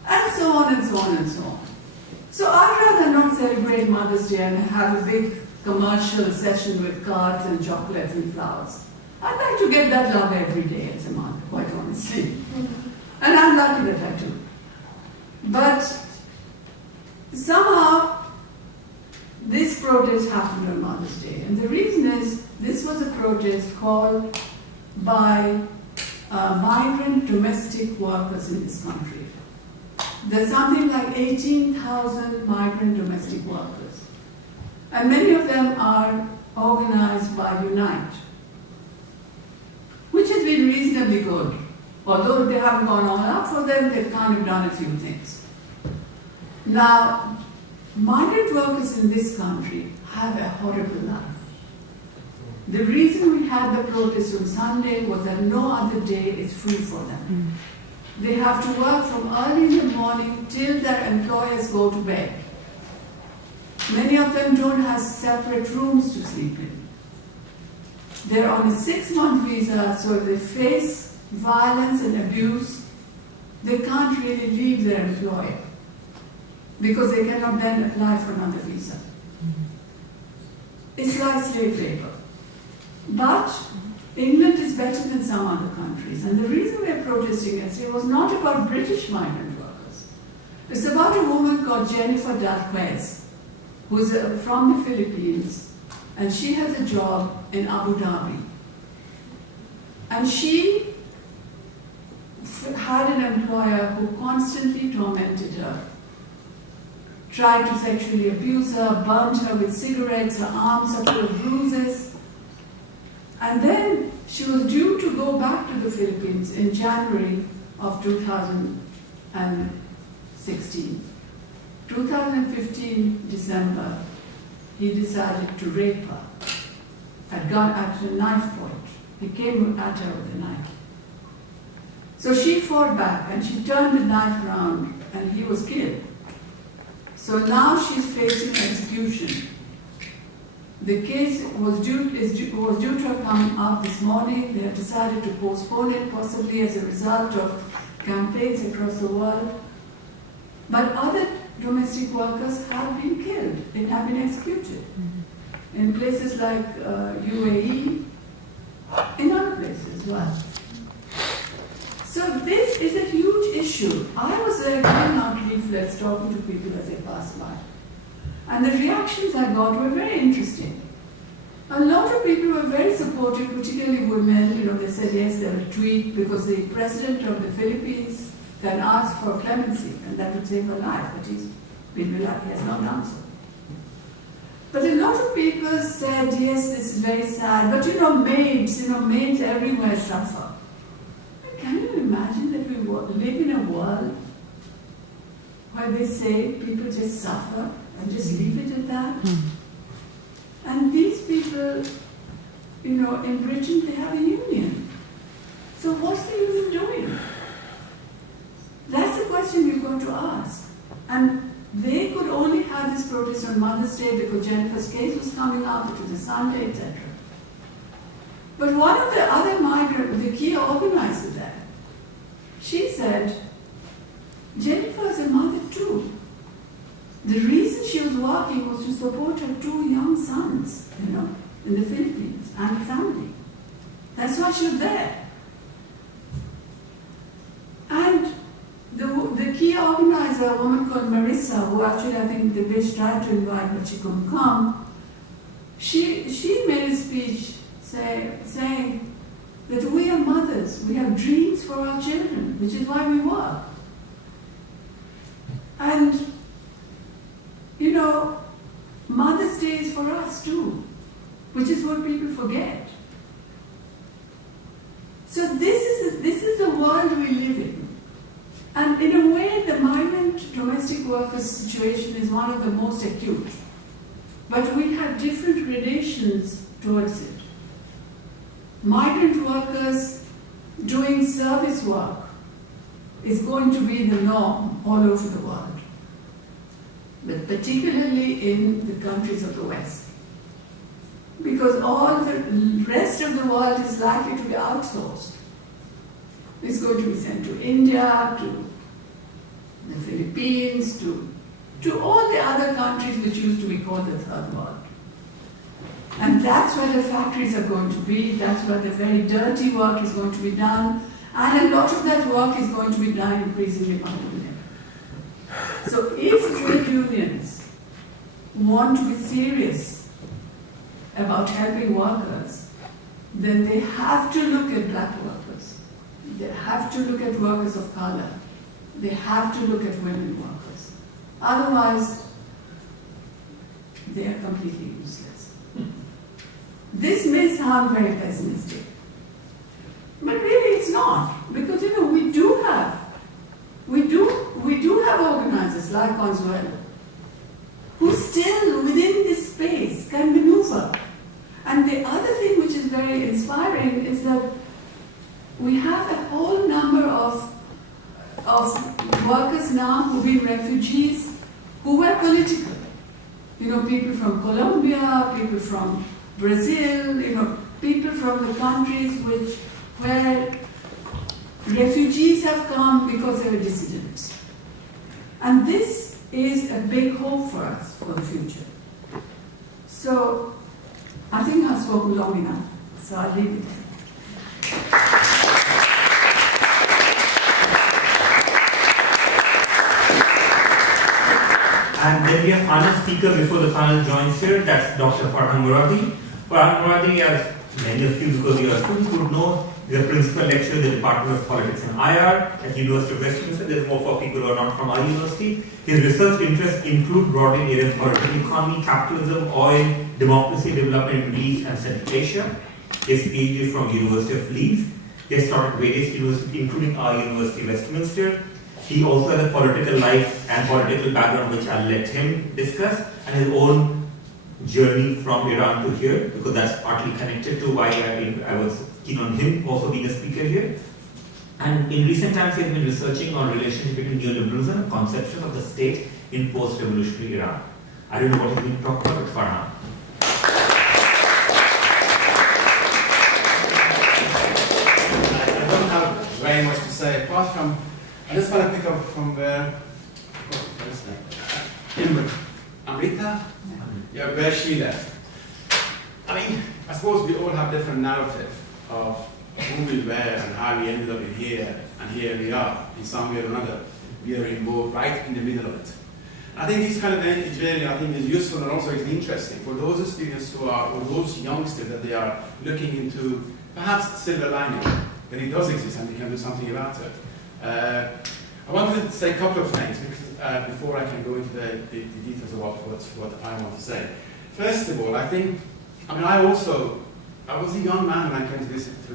And so on and so on and so on. So I'd rather not celebrate Mother's Day and have a big commercial session with cards and chocolates and flowers. I'd like to get that love every day as a mother, quite honestly. And I'm lucky that I do. But somehow, this protest happened on Mother's Day. And the reason is, this was a protest called by migrant domestic workers in this country. There's something like 18,000 migrant domestic workers. And many of them are organized by Unite, which has been reasonably good. Although they haven't gone all out for them, they've kind of done a few things. Now, migrant workers in this country have a horrible life. The reason we had the protest on Sunday was that no other day is free for them. They have to work from early in the morning till their employers go to bed. Many of them don't have separate rooms to sleep in. They're on a 6-month visa, so if they face violence and abuse, they can't really leave their employer because they cannot then apply for another visa. It's like slave labor. But England is better than some other countries. And the reason we are protesting yesterday was not about British migrant workers. It's about a woman called Jennifer Dalquez, who's from the Philippines, and she has a job in Abu Dhabi. And she had an employer who constantly tormented her, tried to sexually abuse her, burnt her with cigarettes, her arms are full of bruises. And then she was due to go back to the Philippines in January of 2016. 2015, December, he decided to rape her. Had gone at a knife point. He came at her with a knife. So she fought back and she turned the knife around and he was killed. So now she's facing execution. The case was due to have come up this morning. They have decided to postpone it, possibly as a result of campaigns across the world. But other domestic workers have been killed. They have been executed. In places like UAE, in other places as well. So this is a huge issue. I was giving out leaflets, talking to people as they passed by. And the reactions I got were very interesting. A lot of people were very supportive, particularly women. You know, they said yes, they will tweet because the president of the Philippines can ask for clemency, and that would save her life. But he's been reluctant, he has not done so. But a lot of people said, yes, this is very sad. But maids everywhere suffer. Can you imagine that we live in a world where they say people just suffer and just leave it at that? And these people, in Britain, they have a union. So what's the union doing? That's the question we've got to ask. And they could only have this protest on Mother's Day because Jennifer's case was coming up, it was a Sunday, etc. But one of the other the key organizer there, she said, Jennifer is a mother too. The reason she was working was to support her 2 young sons, in the Philippines and family. That's why she was there. And the key organizer has a woman called Marissa, who actually I think the British tried to invite, but she couldn't come. She made a speech saying that we are mothers, we have dreams for our children, which is why we work. And, you know, Mother's Day is for us too, which is what people forget. So this is the world we live in. And in a way, the migrant domestic workers situation is one of the most acute. But we have different gradations towards it. Migrant workers doing service work is going to be the norm all over the world, but particularly in the countries of the West. Because all the rest of the world is likely to be outsourced. It's going to be sent to India, to the Philippines, to all the other countries which used to be called the Third World. And that's where the factories are going to be, that's where the very dirty work is going to be done, and a lot of that work is going to be done increasingly by women. So if trade unions want to be serious about helping workers, then they have to look at black workers. They have to look at workers of color. They have to look at women workers. Otherwise, they are completely useless. This may sound very pessimistic, but really it's not, because you know we do have organizers like Consuelo who still within this space can maneuver. And the other thing which is very inspiring is that we have a whole number of workers now who've been refugees who were political. You know, people from Colombia, people from Brazil, you know, people from the countries where refugees have come because they were dissidents. And this is a big hope for us for the future. So I think I've spoken long enough, so I'll leave it there. And then we have final speaker before the panel joins here, that's Dr. Farhan Muradi. Farhan Muradi, as many of you, because you are students, would know, is a principal lecturer in the Department of Politics and IR at University of Westminster. There's more for people who are not from our university. His research interests include broadly areas of political economy, capitalism, oil, democracy, development in Middle East and Central Asia. He has PhD from University of Leeds. He has taught at various universities, including our University, Westminster. He also has a political life and political background, which I'll let him discuss, and his own journey from Iran to here, because that's partly connected to why I was keen on him also being a speaker here. And in recent times, he has been researching on relationship between neoliberalism and conception of the state in post-revolutionary Iran. I don't know what he's been talking about, but Farhan. I don't have very much to say, apart from, I just want to pick up from where, Amrita? Yeah, where she left. I mean, I suppose we all have different narrative of who we were and how we ended up in here, and here we are, in some way or another. We are involved right in the middle of it. I think this kind of journey, I think, is useful and also is interesting for those students who are, or those youngsters that they are looking into perhaps silver lining, that it does exist and they can do something about it. I wanted to say a couple of things because, before I can go into the details of what I want to say. First of all, I was a young man when I came to visit to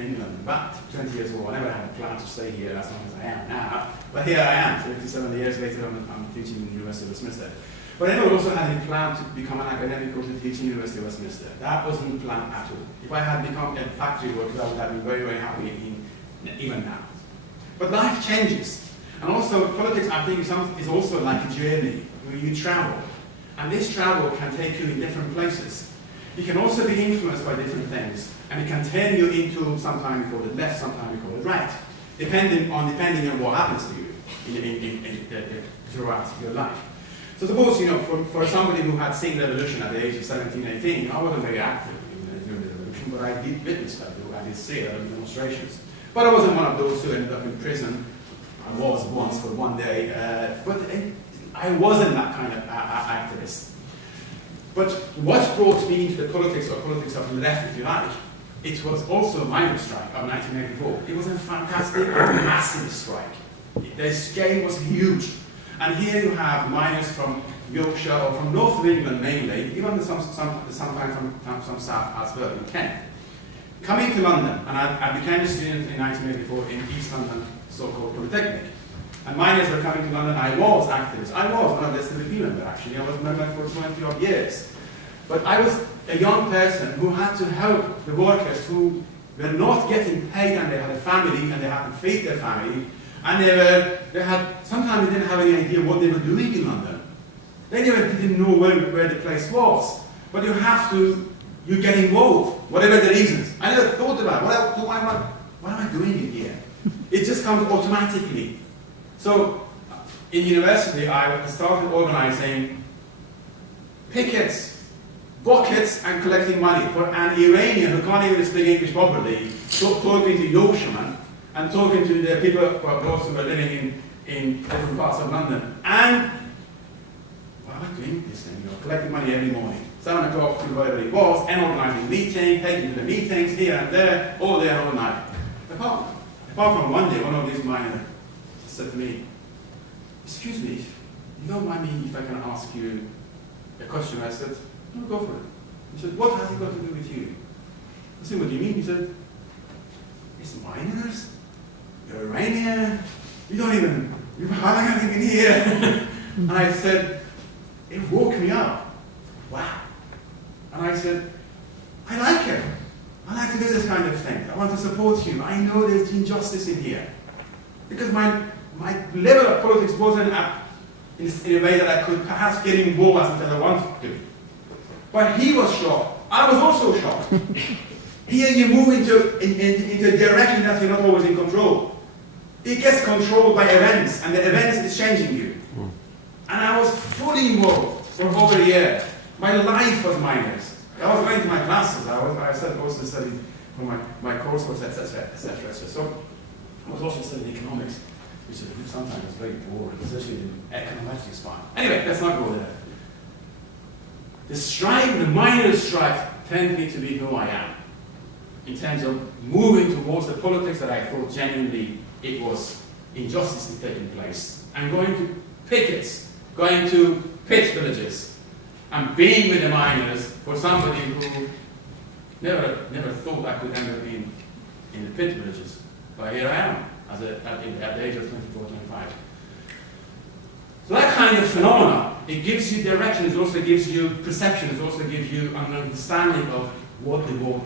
England, about 20 years old. I never had a plan to stay here as long as I am now, but here I am, 57 years later, I'm teaching in the University of Westminster. But I never also had a plan to become an academic or to teach in the University of Westminster. That wasn't planned at all. If I had become a factory worker, I would have been very, very happy even now. But life changes. And also, politics, I think, is also like a journey where you travel. And this travel can take you in different places. You can also be influenced by different things. And it can turn you into, sometimes we call it left, sometimes we call it right. Depending on what happens to you throughout your life. So suppose, for somebody who had seen the revolution at the age of 17, 18, I wasn't very active during the revolution, but I did witness that, I did see it in demonstrations. But I wasn't one of those who ended up in prison. I was once for one day, but I wasn't that kind of activist. But what brought me into the politics, or politics of the left, if you like, it was also a miners' strike of 1984. It was a fantastic, massive strike. The scale was huge. And here you have miners from Yorkshire or from north of England mainly, even sometimes from south as well, in Kent, coming to London. And I became a student in 1984 in East London, so-called Polytechnic. And miners were coming to London. I was activist. I was one of the SWP member, actually. I was a member for 20 odd years. But I was a young person who had to help the workers who were not getting paid, and they had a family and they had to feed their family. And sometimes they didn't have any idea what they were doing in London. They didn't know where the place was. But you get involved, whatever the reasons. I never thought about what am I doing in here? It just comes automatically. So in university, I started organizing pickets, buckets, and collecting money for an Iranian who can't even speak English properly, talking to Yorkshiremen and talking to the people who were living in different parts of London. And why am I doing this thing? Collecting money every morning, 7 o'clock to whatever it was, and organizing meetings, taking to the meetings here and there, all day and all night. Apart from one day, one of these miners said to me, "Excuse me, you don't mind me if I can ask you a question?" I said, "No, go for it." He said, "What has it got to do with you?" I said, "What do you mean?" He said, "It's miners. You're Iranian. You're hiding in here." And I said, it woke me up. Wow. And I said, "I like it. I like to do this kind of thing. I want to support you. I know there's injustice in here." Because my level of politics wasn't in a way that I could perhaps get involved as much as I wanted to. But he was shocked. I was also shocked. Here you move into a direction that you're not always in control. It gets controlled by events, and the events is changing you. And I was fully involved for over a year. My life was miners. I was going to my classes. I started also studying for my coursework, etc., etc. So I was also studying economics, which sometimes was very boring, especially in econometrics part. Anyway, let's not go there. The miners' strike turned me to be who I am, in terms of moving towards the politics that I thought genuinely it was injustice taking place, and going to pickets, going to pit villages, and being with the miners for somebody who never thought I could end up in the pit villages. But here I am, at the age of 24, 25. So that kind of phenomena, it gives you direction, it also gives you perception, it also gives you an understanding of what the world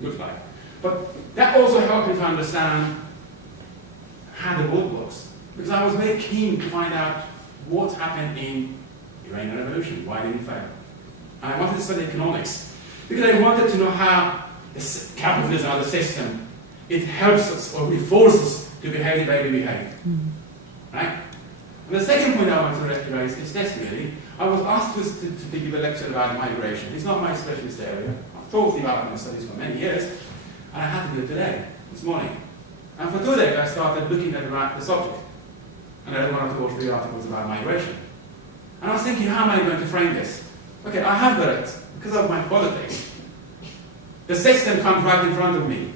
look like. But that also helped me to understand how the world works. Because I was very keen to find out what happened in the Iranian Revolution, why did it fail? And I wanted to study economics, because I wanted to know how capitalism or the system, it helps us or it forces us to behave the way we behave. Right? And the second point I want to raise is this really. I was asked to give a lecture about migration. It's not my specialist area. I've thought about my studies for many years, and I had to do it today, this morning. And for 2 days I started looking at the subject. And I read 1 or 2 or 3 articles about migration. And I was thinking, how am I going to frame this? Okay, I have got it, because of my politics. The system comes right in front of me.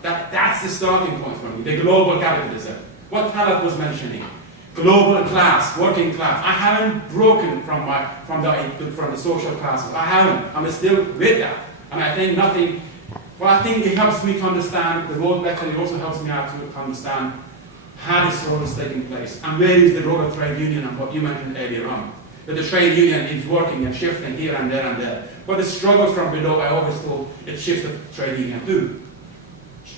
That's the starting point for me, the global capitalism. What Talat was mentioning. Global class, working class. I haven't broken from the social classes. I haven't. I'm still with that. And I think I think it helps me to understand the world better. It also helps me out to understand how this role is taking place. And where is the role of trade union, and what you mentioned earlier on. That the trade union is working and shifting here and there and there. But the struggles from below, I always thought it shifted trade union too.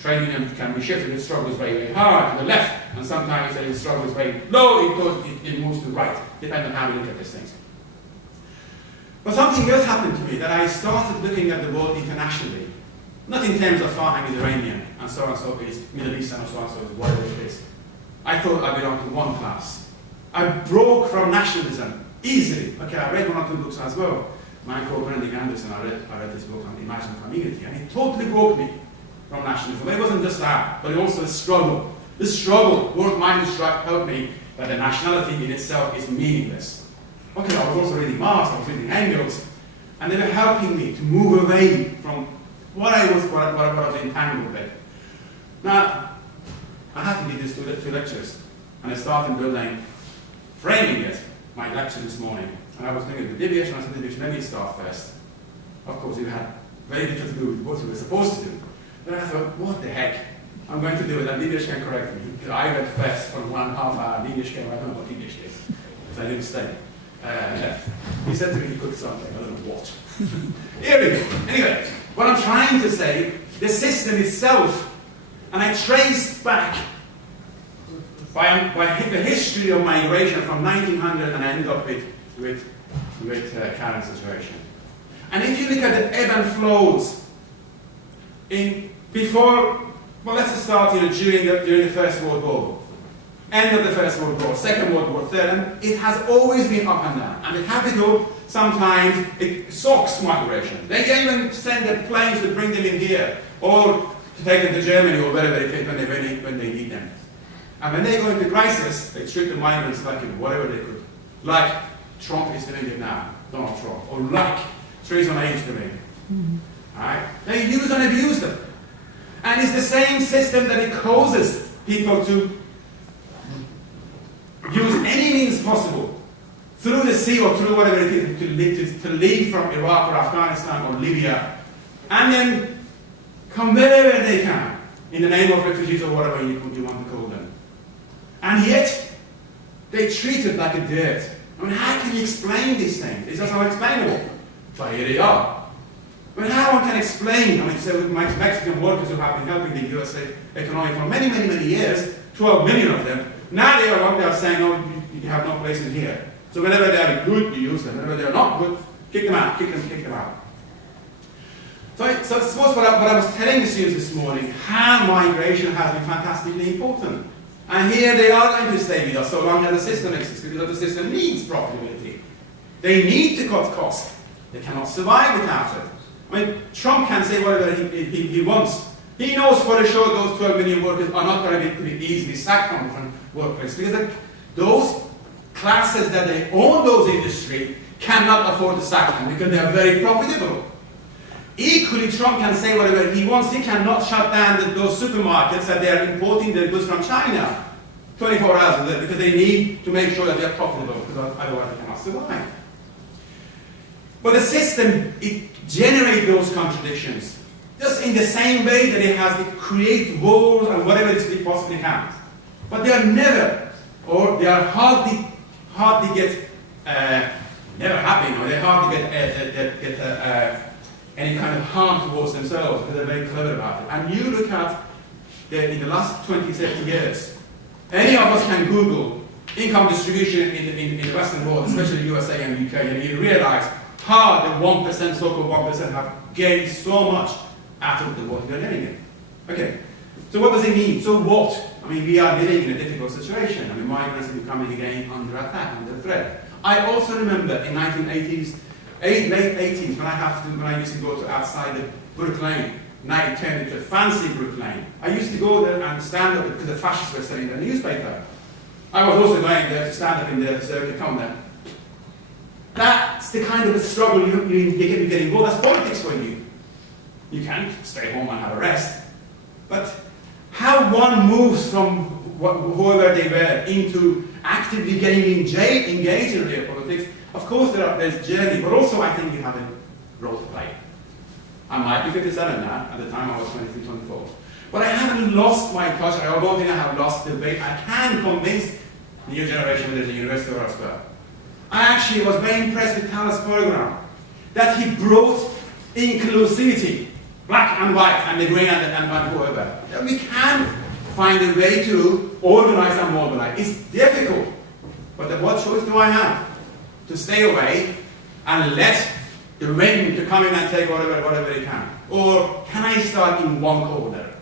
Trade union can be shifted, it struggles very, very hard to the left, and sometimes it struggles very low, it moves to the right, depending on how we look at these things. But something else happened to me, that I started looking at the world internationally. Not in terms of Farhang is Iranian, and so is Middle Eastern, and so is whatever it is. I thought I belonged to one class. I broke from nationalism easily. Okay, I read 1 or 2 books as well. Michael Brendan Anderson, I read his book on Imagined Community, and it totally broke me from nationalism. But it wasn't just that, but it also a struggle The struggle, work-minded struggle, helped me that the nationality in itself is meaningless. Okay, I was also reading Marx, I was reading Engels, and they were helping me to move away from what I was entangled with. Now, I had to do these two lectures, and I started framing it, my lecture this morning. And I was doing the deviation, I said, deviation, let me start first. Of course, it had very little to do with what we were supposed to do. But I thought, what the heck? I'm going to do it, and Dinesh can correct me. Because I went first for 1.5 hour, Dinesh came, I don't know what Dinesh did, because I didn't study. Left. He said to me he could something, I don't know what. Here we go. Anyway, what I'm trying to say, the system itself, and I trace back by the history of migration from 1900 and I end up with current situation. And if you look at the ebb and flows let's just start during the First World War. End of the First World War, Second World War, Third, and it has always been up and down. And the capital, sometimes, it socks migration. They even send their planes to bring them in here, or to take them to Germany, or wherever they take when they need them. And when they go into crisis, they treat the migrants like whatever they could. Like Trump is doing it now, Donald Trump, or like Theresa May is doing it. Right? They use and abuse them. And it's the same system that it causes people to use any means possible, through the sea or through whatever it is, to leave from Iraq or Afghanistan or Libya, and then come wherever they can, in the name of refugees or whatever you want to call them. And yet, they treat it like a dirt. I mean, how can you explain these things? It's just unexplainable. So here they are. I mean, how one can explain, so Mexican workers who have been helping the USA economy for many, many, many years, 12 million of them, now they are saying, oh, you have no place in here. So whenever they are good, you use them. Whenever they are not good, kick them out, kick them out. So I suppose what I was telling the students this morning, how migration has been fantastically important. And here they are going to stay with us so long as the system exists, because the system needs profitability. They need to cut costs. They cannot survive without it. I mean, Trump can say whatever he wants. He knows for sure those 12 million workers are not going to be easily sacked from different workplaces, because those classes that they own those industries cannot afford to sack them because they are very profitable. Equally, Trump can say whatever he wants. He cannot shut down those supermarkets that they are importing their goods from China 24 hours a day, because they need to make sure that they are profitable, because otherwise they cannot survive. But the system, it generates those contradictions, just in the same way that it creates wars and whatever it possibly can. But they are never, or they are hardly get, never happy, or they hardly get any kind of harm towards themselves, because they're very clever about it. And you look at, in the last 20, 30 years, any of us can Google income distribution in the Western world, especially USA and UK, and you realize how the 1%, so-called 1%, have gained so much out of the world they're living in. Okay, so what does it mean? So what? I mean, we are living in a difficult situation. I mean, migrants are becoming again under attack, under threat. I also remember in 1980s, late 80s, when I used to go to outside the Brook Lane, now it turned into fancy Brook Lane. I used to go there and stand up because the fascists were selling their newspaper. I was also going there to stand up in there to come there. That's the kind of a struggle you get involved. That's politics for you. You can't stay home and have a rest. But how one moves from whoever they were into actively getting engaged in real politics, of course there's journey, but also I think you have a role to play. I might be 57 now, at the time I was 23, 24. But I haven't lost my culture. I don't think I have lost the debate. I can convince the new generation whether it's a university or elsewhere. I actually was very impressed with Talas' program, that he brought inclusivity, black and white, and the grey and whoever. We can find a way to organize and mobilize. It's difficult, but what choice do I have? To stay away and let the wind to come in and take whatever it can? Or can I start in one corner?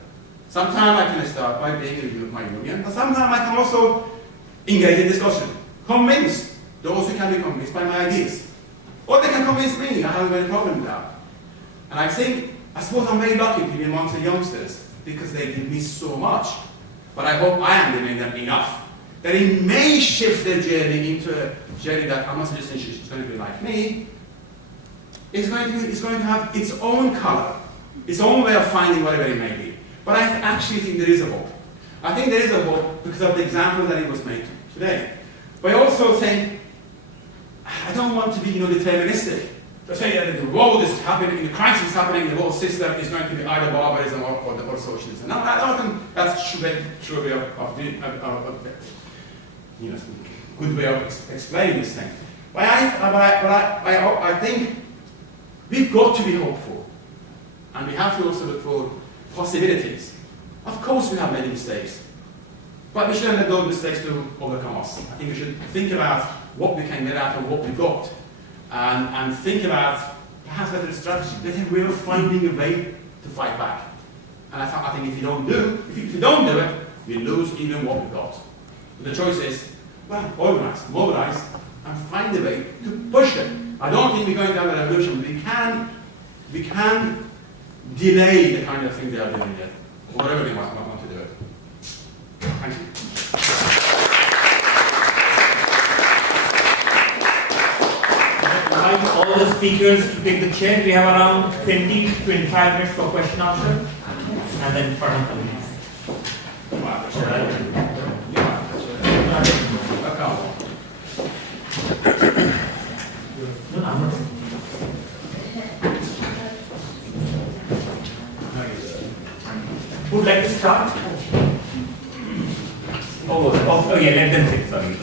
Sometimes I can start by being in my union, but sometimes I can also engage in discussion, convince those who can be convinced by my ideas. Or they can convince me. I haven't got any problem with that. And I suppose I'm very lucky to be amongst the youngsters, because they give me so much. but I hope I am giving them enough, that it may shift their journey into a journey that I'm not suggesting it's going to be like me. It's going to have its own color, its own way of finding whatever it may be. But I actually think there is a hope. I think there is a hope because of the example that it was made today. But I also think, I don't want to be deterministic. To say that the world is happening, the crisis is happening, the whole system is going to be either barbarism or socialism. No, I don't think that's true way of good way of explaining this thing. But I think we've got to be hopeful, and we have to also look for possibilities. Of course, we have many mistakes, but we shouldn't let those mistakes to overcome us. I think we should think about what we can get out of what we got. And think about perhaps better strategy, better way of finding a way to fight back. And I think if you don't do it, we lose even what we've got. But the choice is, well, organize, mobilize, and find a way to push it. I don't think we're going to have a revolution. We can delay the kind of thing they are doing there, or whatever they want to do it. Thank you. All the speakers to take the chair. We have around 20-25 minutes for question answer, and then Farhan please. Who'd like to start? Oh yeah, let them sit, sorry.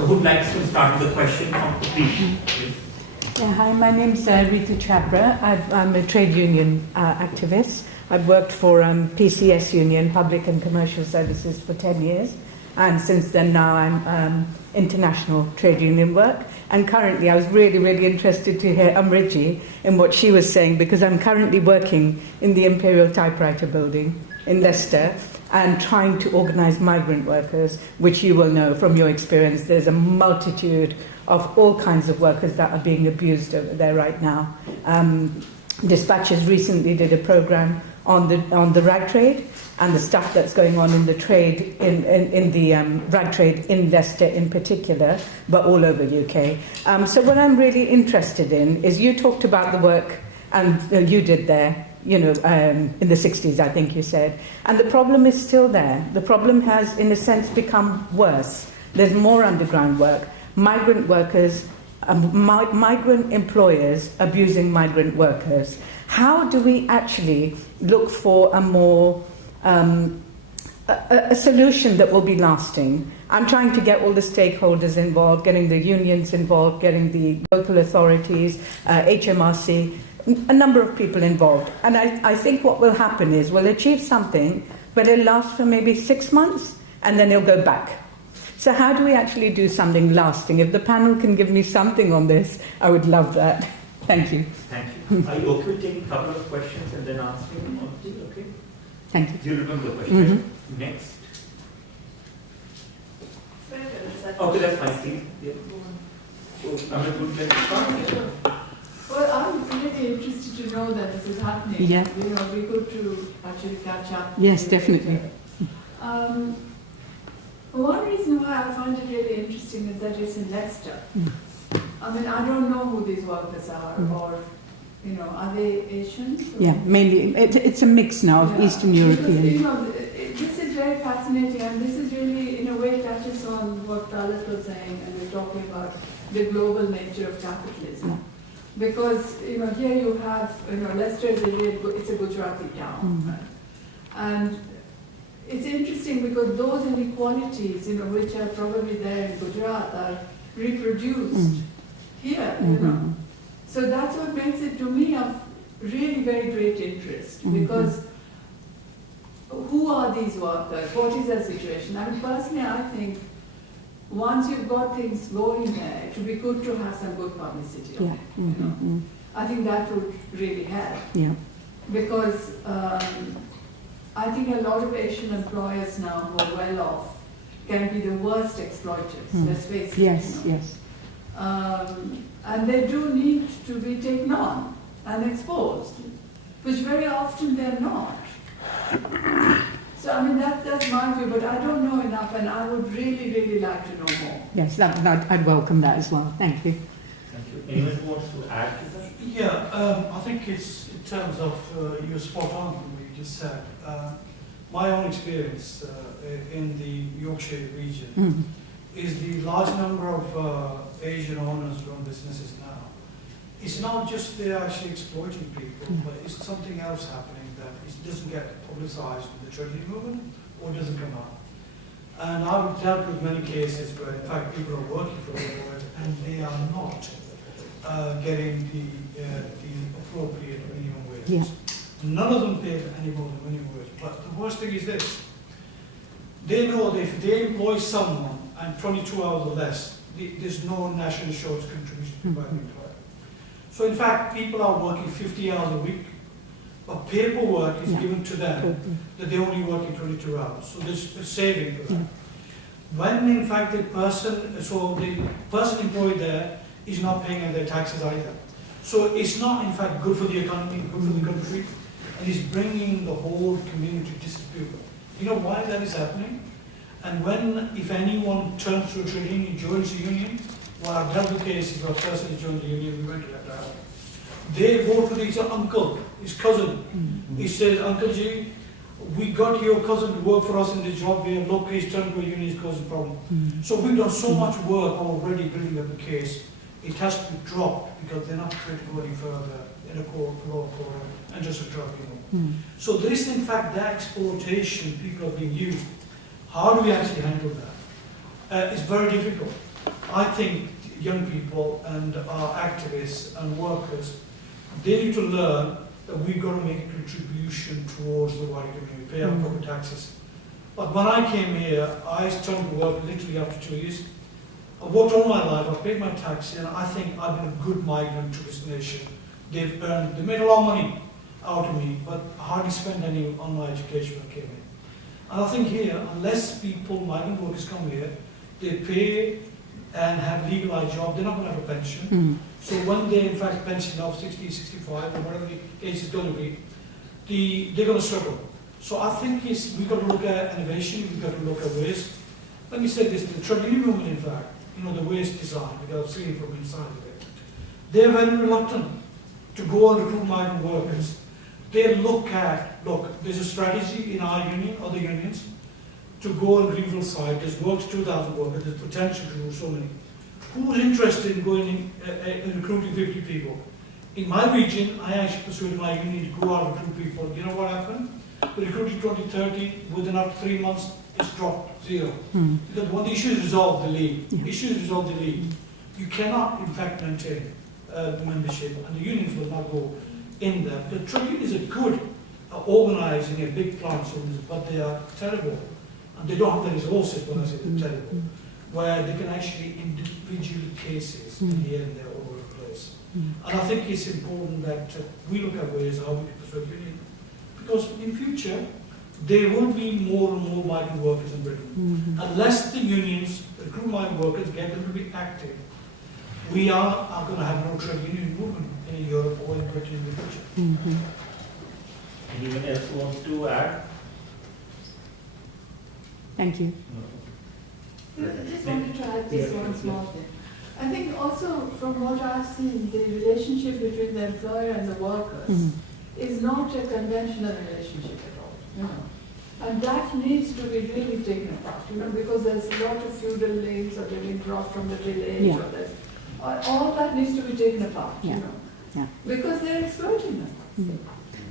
Who likes to start with the question from please? Yeah, hi, my name is Ritu Chhabra. I'm a trade union activist. I've worked for PCS Union, Public and Commercial Services, for 10 years. And since then now I'm international trade union work. And currently I was really interested to hear Amritji in what she was saying, because I'm currently working in the Imperial Typewriter Building in Leicester, and trying to organize migrant workers, which you will know from your experience. There's a multitude of all kinds of workers that are being abused over there right now. Dispatches recently did a program on the rag trade and the stuff that's going on in the trade, in the rag trade in Leicester in particular, but all over the UK. So what I'm really interested in is, you talked about the work and you did there, in the 60s, I think you said. And the problem is still there. The problem has, in a sense, become worse. There's more underground work. Migrant workers, migrant employers abusing migrant workers. How do we actually look for a more, a solution that will be lasting? I'm trying to get all the stakeholders involved, getting the unions involved, getting the local authorities, HMRC, a number of people involved. And I think what will happen is we'll achieve something, but it'll last for maybe 6 months, and then it'll go back. So how do we actually do something lasting? If the panel can give me something on this, I would love that. Thank you. Thank you. Are you okay with taking a couple of questions and then answering them? Okay. Thank you. Do you remember the question? Mm-hmm. Next. Okay, that's fine, Steve. Yeah. Amit, would you like to start? Well, I'm really interested to know that this is happening. Yeah. It'd be good to actually catch up. Yes, definitely. One reason why I find it really interesting is that it's in Leicester. I mean, I don't know who these workers are, or, are they Asians? Yeah, mainly. It's a mix now of Eastern European. Because, this is very fascinating, and this is really, in a way, touches on what Talat was saying, and we're talking about the global nature of capitalism. Yeah. Because, here you have, Leicester is it's a Gujarati town, right? And it's interesting because those inequalities, which are probably there in Gujarat, are reproduced here, So that's what makes it, to me, of really very great interest, because who are these workers? What is their situation? I mean, personally, I think once you've got things going there, it would be good to have some good publicity on it. I think that would really help. Yeah. Because I think a lot of Asian employers now who are well off can be the worst exploiters. Let's face it. Yes, yes. and they do need to be taken on and exposed, which very often they're not. So, I mean, that's my view, but I don't know enough, and I would really, really like to know more. Yes, I'd welcome that as well. Thank you. Thank you. Anyone who wants to add to that? Yeah, I think it's in terms of you're spot on what you just said. My own experience in the Yorkshire region is the large number of Asian owners run businesses now. It's not just they're actually exploiting people, but it's something else happening that it doesn't get publicised with the trade union movement or doesn't come out. And I've dealt with many cases where, in fact, people are working for the board and they are not getting the appropriate minimum wage. Yeah. None of them pay any more than minimum wage. But the worst thing is this: they know that if they employ someone and 22 hours or less, there's no national insurance contribution by the employer. So in fact, people are working 50 hours a week, but paperwork is given to them that they're only working 22 hours. So there's a saving for that. When in fact the person employed there is not paying their taxes either. So it's not in fact good for the economy, good for the country, and it's bringing the whole community dispute. You know why that is happening? And when, if anyone turns to a trade union, joins the union, well, I've dealt with cases where a person has joined the union, we went to that dialogue. They vote with his uncle, his cousin. He says, Uncle G, we got your cousin to work for us in this job here, look, he's turned to a union, he's causing problem. So we've done so much work already building up the case. It has to be dropped because they're not trying to go any further in a court and just a tribunal. So there is in fact that exploitation people are being used. How do we actually handle that? It's very difficult. I think young people and our activists and workers, they need to learn that we've got to make a contribution towards the wider community, pay our proper taxes. But when I came here, I started to work literally after 2 years. I worked all my life, I've paid my tax, and I think I've been a good migrant to this nation. They made a lot of money out of me, but I hardly spent any on my education when I came here. And I think here, unless people, migrant workers come here, they pay and have legalized job, they're not going to have a pension. So when they in fact pension off 60, 65, or whatever the age is going to be, they're going to struggle. So I think we've got to look at innovation, we've got to look at waste. Let me say this, the trade union movement in fact, you know, the waste design, because I've seen it from inside of it, they're very reluctant to go and recruit migrant workers. They look, there's a strategy in our union, other unions, to go on Greenfield side, there's works 2,000 workers, there's potential to do so many. Who's interested in going in recruiting 50 people? In my region, I actually persuaded my union to go out and recruit people. You know what happened? We recruited 20, 30, within up to 3 months, it's dropped, 0. Because when the issue is resolved, they leave. You cannot, in fact, maintain the membership, and the unions will not go in there. The trade unions are good at organising a big plant, but they are terrible. And they don't have the resources, when I say they're terrible, where they can actually individual cases here and there all over the place. And I think it's important that we look at ways how we can persuade union. Because in future, there will be more and more migrant workers in Britain. Unless the unions recruit migrant workers, get them to be active, we are going to have no trade union movement in Europe or in Britain in the future. Anyone else who wants to add? Thank you. I just wanted to add this one small thing. I think also from what I've seen, the relationship between the employer and the workers is not a conventional relationship at all. You know? And that needs to be really taken apart, you know, because there's a lot of feudal links or they've been brought from the village or there's all that needs to be taken apart, you know. Because they're exploiting them.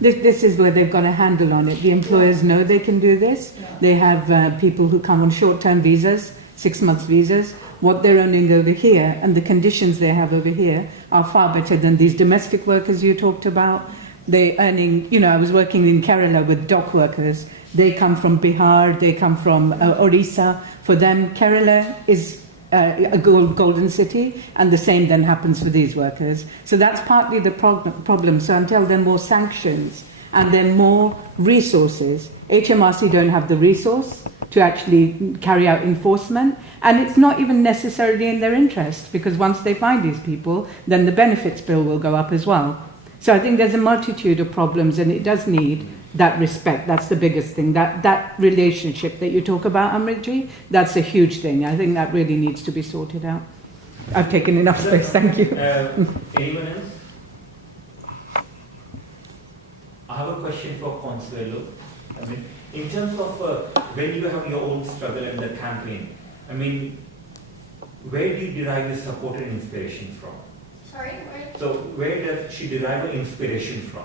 This is where they've got a handle on it. The employers know they can do this. They have people who come on short-term visas, 6 months visas. What they're earning over here and the conditions they have over here are far better than these domestic workers you talked about. They're earning, you know, I was working in Kerala with dock workers. They come from Bihar, they come from Orissa. For them, Kerala is a golden city, and the same then happens for these workers. So that's partly the problem. So until there are more sanctions and then more resources. HMRC don't have the resource to actually carry out enforcement, and it's not even necessarily in their interest, because once they find these people, then the benefits bill will go up as well. So I think there's a multitude of problems, and it does need that respect. That's the biggest thing. That relationship that you talk about, Amritji, that's a huge thing. I think that really needs to be sorted out. I've taken enough space, thank you. Anyone else? I have a question for Consuelo. I mean, in terms of when you have your own struggle in the campaign, I mean, where do you derive the support and inspiration from? Sorry, where? So where does she derive her inspiration from?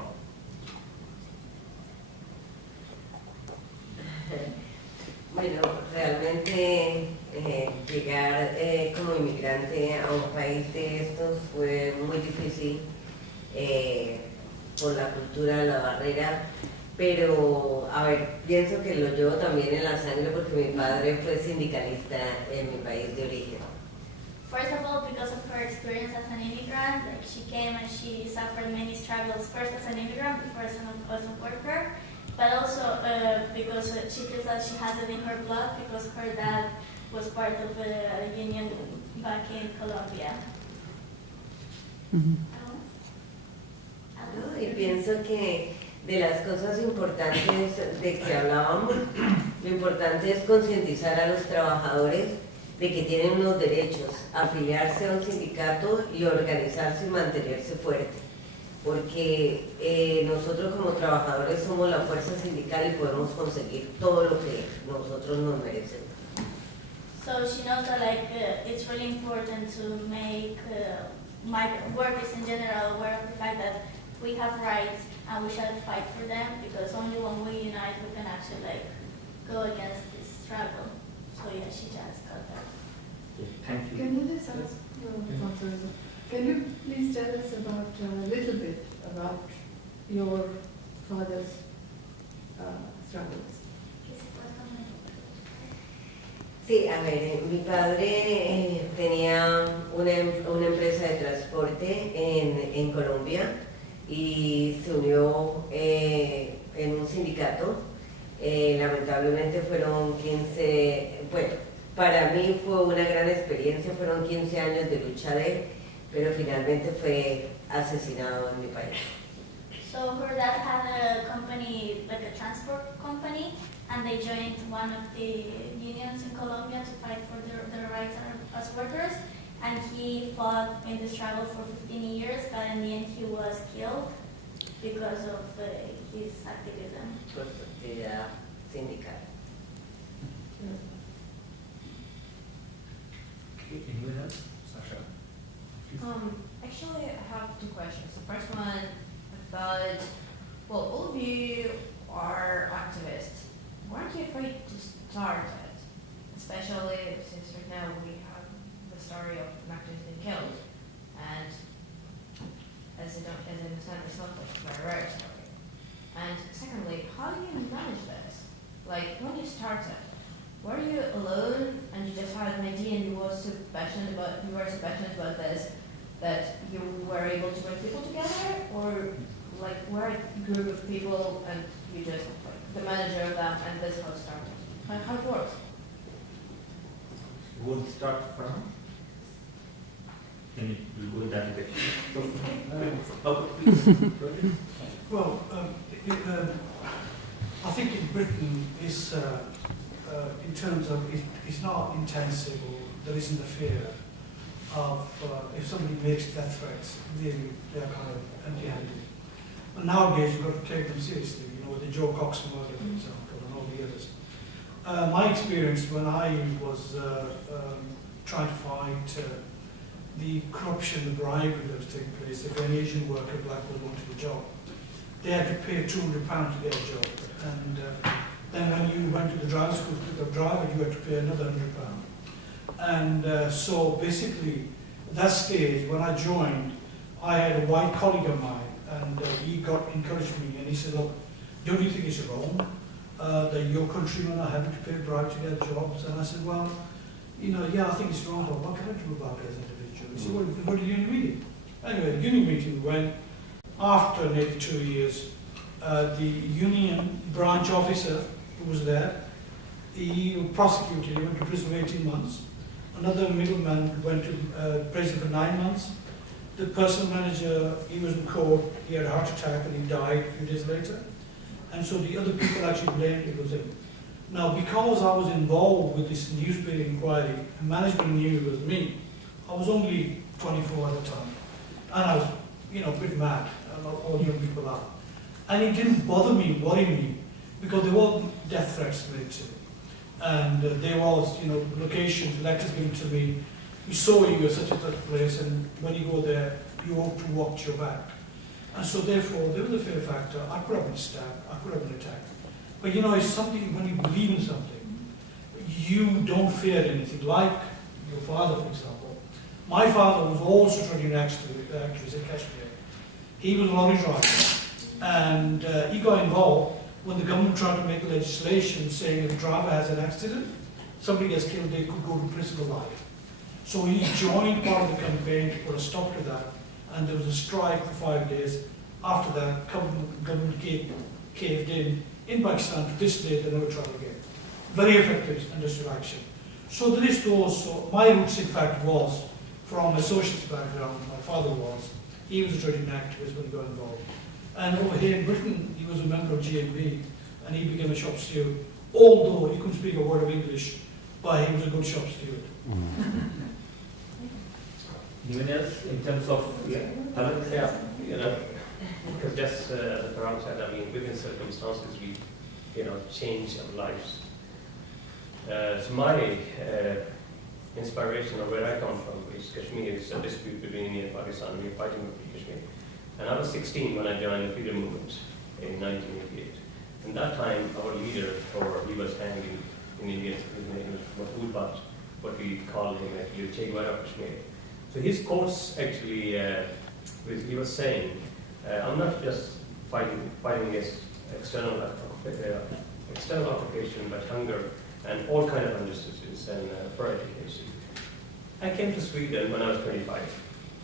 Bueno, realmente llegar como inmigrante a un país de estos fue muy difícil por la cultura de la barrera, pero a ver, pienso que lo llevo también en la sangre porque mi padre fue sindicalista en mi país de origen. First of all, because of her experience as an immigrant, like she came and she suffered many struggles, first as an immigrant, before as a worker, but also because she feels that she has it in her blood because her dad was part of a union back in Colombia. ¿No? Y pienso que de las cosas importantes de que hablábamos, lo importante es concientizar a los trabajadores de que tienen unos derechos, afiliarse a un sindicato y organizarse y mantenerse fuerte, porque nosotros como trabajadores somos la fuerza sindical y podemos conseguir todo lo que nosotros nos merecemos. So she knows that it's really important to make migrant workers in general aware of the fact that we have rights and we shall fight for them, because only when we unite we can actually go against this struggle. So yeah, she just got that. Thank you. Can you just ask, can you please tell us about a little bit about your father's struggles? Sí, a ver, mi padre tenía una empresa de transporte en Colombia y se unió en un sindicato. Lamentablemente fueron 15, bueno, para mí fue una gran experiencia, fueron 15 años de lucha de él, pero finalmente fue asesinado en mi país. So her dad had a company, like a transport company, and they joined one of the unions in Colombia to fight for their rights as workers. And he fought in the struggle for 15 years, but in the end he was killed because of his activism. Por su actividad sindical. Okay, anyone else? Sasha? Actually, I have two questions. The first one, I thought, well, all of you are activists. Weren't you afraid to start it? Especially since right now we have the story of an activist being killed, and as I understand, it's not like a very rare story. And secondly, how do you manage this? Like, when you started, were you alone and you just had an idea and you were so passionate about this that you were able to bring people together, or like were a group of people and you just like the manager of them and this is how it started? How it works? We'll start from. Can you go that way? Well, I think in Britain it's in terms of it's not intensive, or there isn't the fear of if somebody makes death threats, they're kind of empty-handed. But nowadays you've got to take them seriously. You know, with the Joe Cox murder, for example, and all the others. My experience when I was trying to fight the corruption, the bribery that was taking place, if an Asian worker, black, was wanted a job, they had to pay £200 to get a job. And then when you went to the driving school to pick up driver, you had to pay another £100. And so basically, at that stage, when I joined, I had a white colleague of mine, and he encouraged me, and he said, look, don't you think it's wrong that your countrymen are having to pay bribes to get jobs? And I said, well, you know, yeah, I think it's wrong, but what can I do about it as an individual? He said, well, go to the union meeting. Anyway, the union meeting went. After nearly 2 years, the union branch officer who was there, he was prosecuted, he went to prison for 18 months. Another middleman went to prison for 9 months. The personal manager, he was in court, he had a heart attack and he died a few days later. And so the other people actually blamed it was him. Now, because I was involved with this newspaper inquiry, and management knew it was me, I was only 24 at the time. And I was, a bit mad, like all young people are. And it didn't bother me, worry me, because there were death threats made to me. And there was, locations, letters given to me. We saw you at such and such place, and when you go there, you ought to watch your back. And so therefore, there was a fear factor. I could have been stabbed, I could have been attacked. But it's something, when you believe in something, you don't fear anything. Like your father, for example. My father was also training activist at Kashmir. He was a lorry driver. And he got involved when the government tried to make legislation saying if a driver has an accident, somebody gets killed, they could go to prison for life. So he joined part of the campaign to put a stop to that, and there was a strike for 5 days. After that, government caved in Pakistan. To this day, they never tried again. Very effective industrial action. So there is those. So my roots, in fact, was from a socialist background. My father was. He was a trade union activist when he got involved. And over here in Britain, he was a member of GMB, and he became a shop steward. Although he couldn't speak a word of English, but he was a good shop steward. Anyone else in terms of talent? Yeah, because just as Parag said, within circumstances we, change our lives. So my inspiration of where I come from is Kashmir. It's a dispute between India and Pakistan. We're fighting over Kashmir. And I was 16 when I joined the freedom movement in 1988. And that time, our leader, he was hanged in India. His name was Mahmood Bhatt, what we call him actually, Che Guevara of Kashmir. So his quotes actually, he was saying, I'm not just fighting against external occupation, but hunger and all kind of injustices and for education. I came to Sweden when I was 25,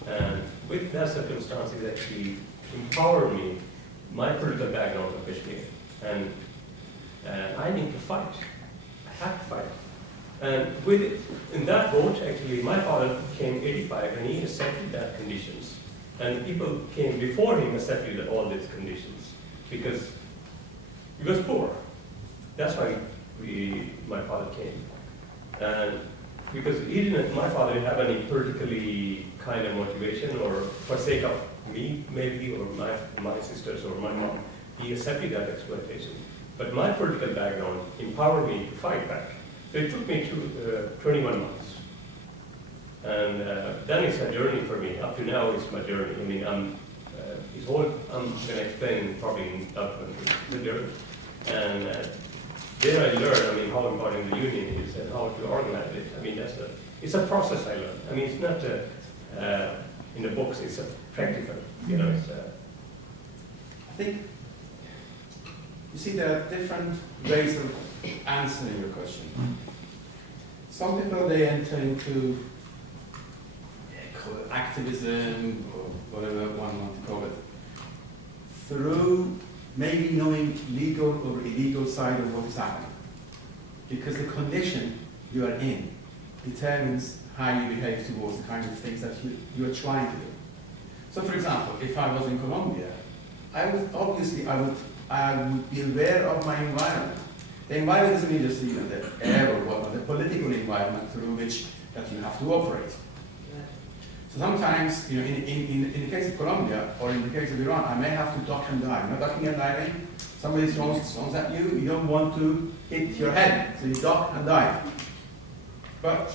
and with that circumstance, it actually empowered me, my political background of Kashmir, and I need to fight. I have to fight. And in that vote, actually, my father came 85 and he accepted that conditions. And people came before him accepted all these conditions because he was poor. That's why my father came. And because my father didn't have any politically kind of motivation or for sake of me, maybe, or my sisters or my mom, he accepted that exploitation. But my political background empowered me to fight back. So it took me to 21 months. And then it's a journey for me. Up to now, it's my journey. I'm going to explain probably in the journey. And there I learned, how important the union is and how to organize it. It's a process I learned. It's not in the books, it's a practical, I think, you see, there are different ways of answering your question. Some people, they enter into call it activism or whatever one wants to call it, through maybe knowing legal or illegal side of what is happening. Because the condition you are in determines how you behave towards the kind of things that you are trying to do. So for example, if I was in Colombia, I would be aware of my environment. The environment doesn't mean just the air or whatnot, the political environment through which that you have to operate. So sometimes, in the case of Colombia or in the case of Iran, I may have to duck and dive. Ducking and diving, somebody throws at you, you don't want to hit your head, so you duck and dive. But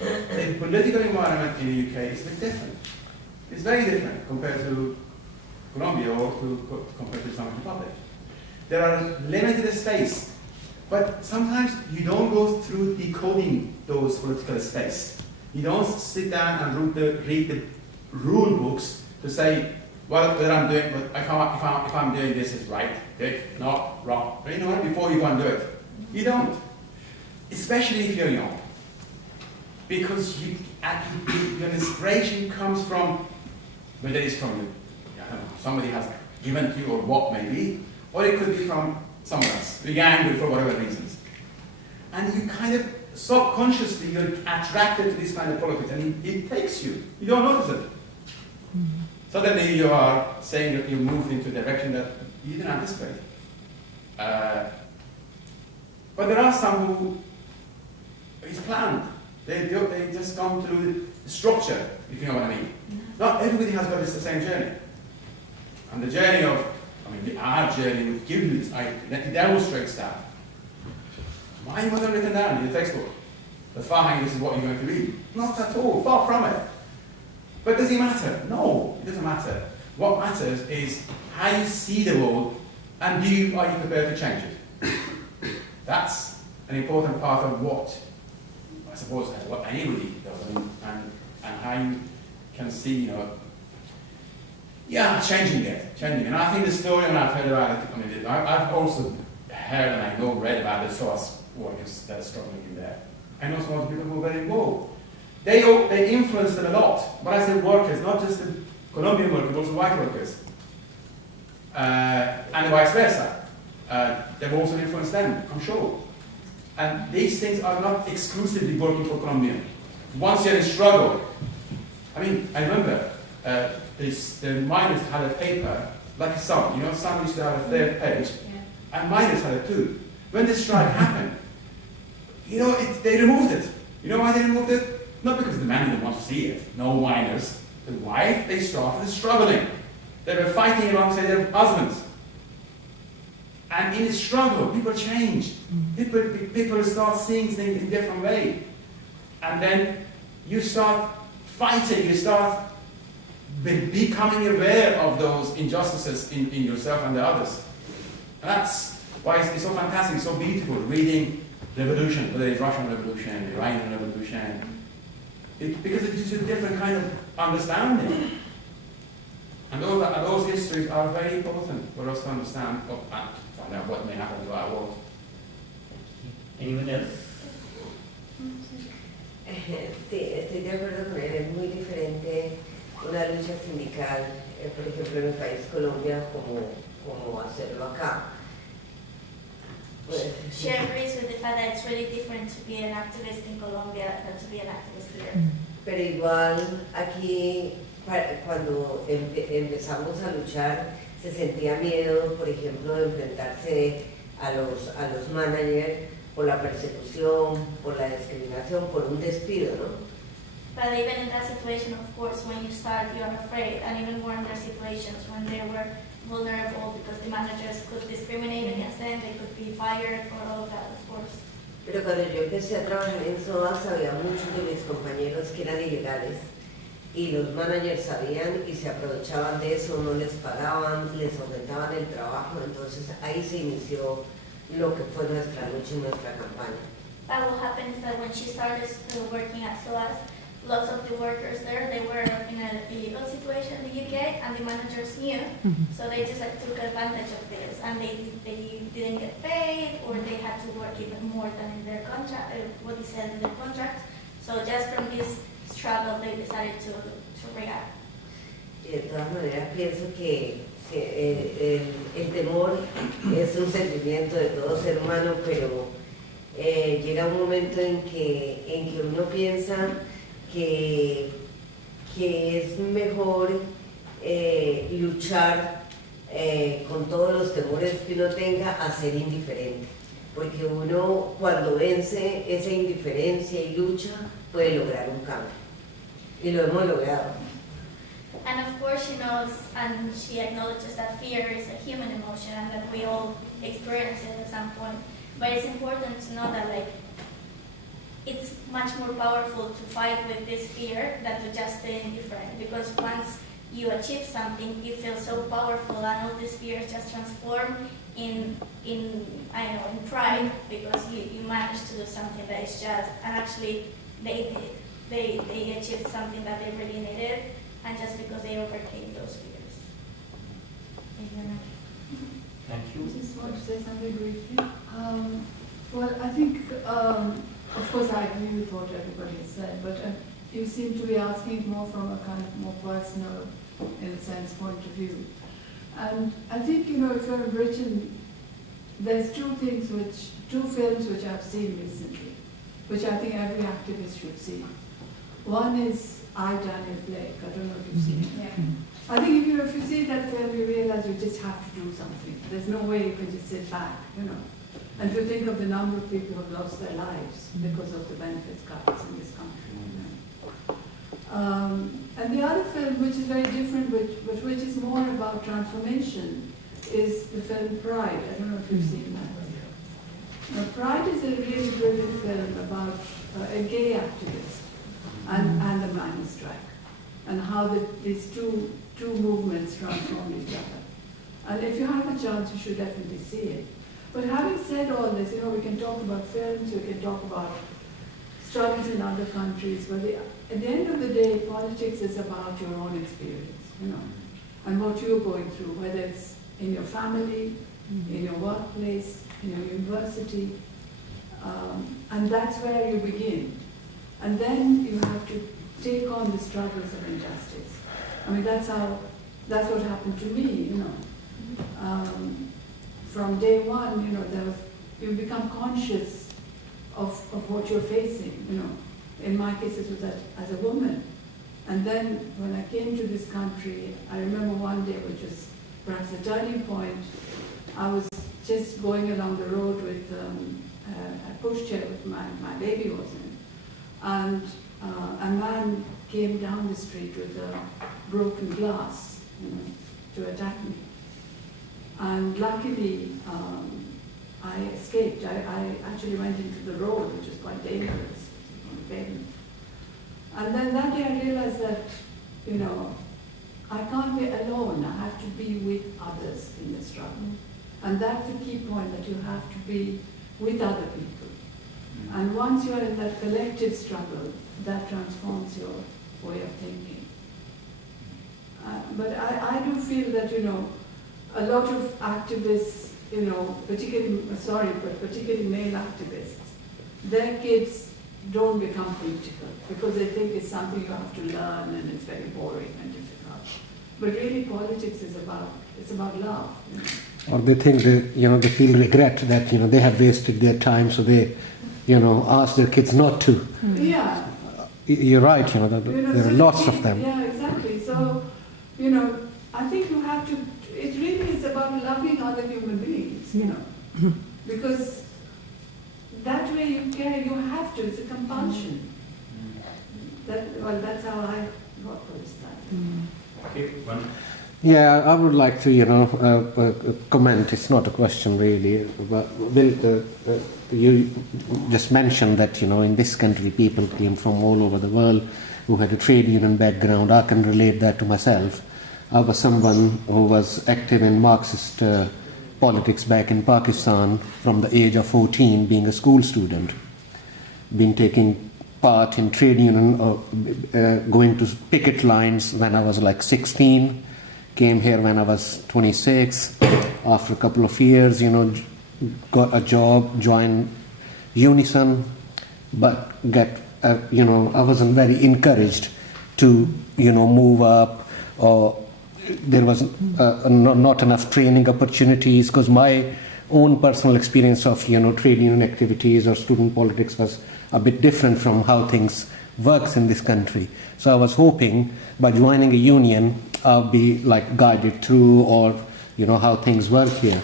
the political environment in the UK is a bit different. It's very different compared to Colombia or compared to Islamic Republic. There are limited space, but sometimes you don't go through decoding those political space. You don't sit down and read the rule books to say, well, what I'm doing, but if I'm doing this is right, good, not wrong. But you know what? Before you go and do it, you don't. Especially if you're young, because your inspiration comes from, whether it's from somebody has given to you or what maybe, or it could be from someone else, being angry for whatever reasons. And you kind of subconsciously you're attracted to this kind of politics, and it takes you. You don't notice it. Suddenly you are saying that you moved into a direction that you didn't anticipate. But there are some who it's planned. They just come through the structure, if you know what I mean. Not everybody has got the same journey. And the journey of, our journey would give you this, it demonstrates that. Mine wasn't written down in your textbook. The fine, this is what you're going to read. Not at all, far from it. But does it matter? No, it doesn't matter. What matters is how you see the world, and are you prepared to change it? That's an important part of what, I suppose, what anybody does, and how you can see, changing it. And I think the story, and I've heard about it, I've also heard and I know, read about the SOAS workers that are struggling in there. I know some of the people who are very involved. They influenced them a lot. When I say workers, not just the Colombian workers, but also white workers. And vice versa. They've also influenced them, I'm sure. And these things are not exclusively working for Colombian. Once you're in struggle, I remember the miners had a paper, like a song, some used to have a third page, and miners had it too. When the strike happened, they removed it. You know why they removed it? Not because the man didn't want to see it. No miners. The wife, they started struggling. They were fighting alongside their husbands. And in the struggle, people change. People start seeing things in a different way. And then you start fighting, you start becoming aware of those injustices in yourself and the others. And that's why it's so fantastic, so beautiful, reading revolution, whether it's Russian Revolution, Iranian Revolution, because it gives you a different kind of understanding. And those histories are very important for us to understand and find out what may happen to our world. Anyone else? Sí, estoy de acuerdo con él, es muy diferente una lucha sindical, por ejemplo en el país Colombia, como hacerlo acá. She agrees with the fact that it's really different to be an activist in Colombia than to be an activist here. Pero igual aquí, cuando empezamos a luchar, se sentía miedo, por ejemplo, de enfrentarse a los managers por la persecución, por la discriminación, por un despido, ¿no? But even in that situation, of course, when you start, you're afraid, and even more in their situations when they were vulnerable because the managers could discriminate against them, they could be fired, or all of that, of course. Pero cuando yo empecé a trabajar en SOAS, había muchos de mis compañeros que eran ilegales y los managers sabían y se aprovechaban de eso, no les pagaban, les aumentaban el trabajo, entonces ahí se inició lo que fue nuestra lucha y nuestra campaña. But what happened is that when she started working at SOAS, lots of the workers there, they were in a illegal situation in the UK, and the managers knew, so they just took advantage of this, and they didn't get paid, or they had to work even more than in their contract, what they said in their contract. So just from this struggle, they decided to react. Y de todas maneras pienso que el temor es un sentimiento de todo ser humano, pero llega un momento en que uno piensa que es mejor luchar con todos los temores que uno tenga a ser indiferente, porque uno cuando vence esa indiferencia y lucha puede lograr un cambio, y lo hemos logrado. And of course she knows, and she acknowledges that fear is a human emotion and that we all experience it at some point, but it's important to know that it's much more powerful to fight with this fear than to just stay indifferent, because once you achieve something, you feel so powerful, and all these fears just transform in pride, because you managed to do something that is just, and actually they achieved something that they really needed, and just because they overcame those fears. Thank you. I just want to say something briefly. Well, I think, of course, I agree with what everybody has said, but you seem to be asking more from a kind of more personal, in a sense, point of view. And I think, you know, if you're in Britain, there's two films which I've seen recently, which I think every activist should see. One is I, Daniel Blake. I don't know if you've seen it. Yeah. I think if you see that film, you realize you just have to do something. There's no way you can just sit back, you know. And if you think of the number of people who have lost their lives because of the benefits cuts in this country. You know. And the other film, which is very different, which is more about transformation, is the film Pride. I don't know if you've seen that. Now, Pride is a really brilliant film about a gay activist and the miners' strike, and how these two movements transformed each other. And if you have a chance, you should definitely see it. But having said all this, you know, we can talk about films, we can talk about struggles in other countries, but at the end of the day, politics is about your own experience, you know, and what you're going through, whether it's in your family, in your workplace, in your university, and that's where you begin. And then you have to take on the struggles of injustice. I mean, that's what happened to me, you know. From day one, you know, you become conscious of what you're facing, you know. In my case, it was as a woman. And then when I came to this country, I remember one day, which was perhaps a turning point. I was just going along the road with a pushchair with my baby was in. And a man came down the street with a broken glass, you know, to attack me. And luckily, I escaped. I actually went into the road, which is quite dangerous on the pavement. And then that day I realized that, you know, I can't be alone. I have to be with others in the struggle. And that's the key point, that you have to be with other people. And once you are in that collective struggle, that transforms your way of thinking. But I do feel that, you know, a lot of activists, you know, particularly male activists, their kids don't become political because they think it's something you have to learn and it's very boring and difficult. But really, politics is about love. You know? Or they think they feel regret that, you know, they have wasted their time, so they, you know, ask their kids not to. Yeah. You're right, you know, there are lots of them. Yeah, exactly. So, you know, I think you have to, it really is about loving other human beings, you know, because that way you care, you have to, it's a compulsion. That's how I got for this time. Okay, one. Yeah, I would like to, you know, comment. It's not a question really, but you just mentioned that, you know, in this country people came from all over the world who had a trade union background. I can relate that to myself. I was someone who was active in Marxist politics back in Pakistan from the age of 14, being a school student, taking part in trade union, going to picket lines when I was like 16. Came here when I was 26. After a couple of years, you know, got a job, joined Unison, but you know, I wasn't very encouraged to, you know, move up, or there was not enough training opportunities, because my own personal experience of, you know, trade union activities or student politics was a bit different from how things works in this country. So I was hoping by joining a union I'll be like guided through, or, you know, how things work here.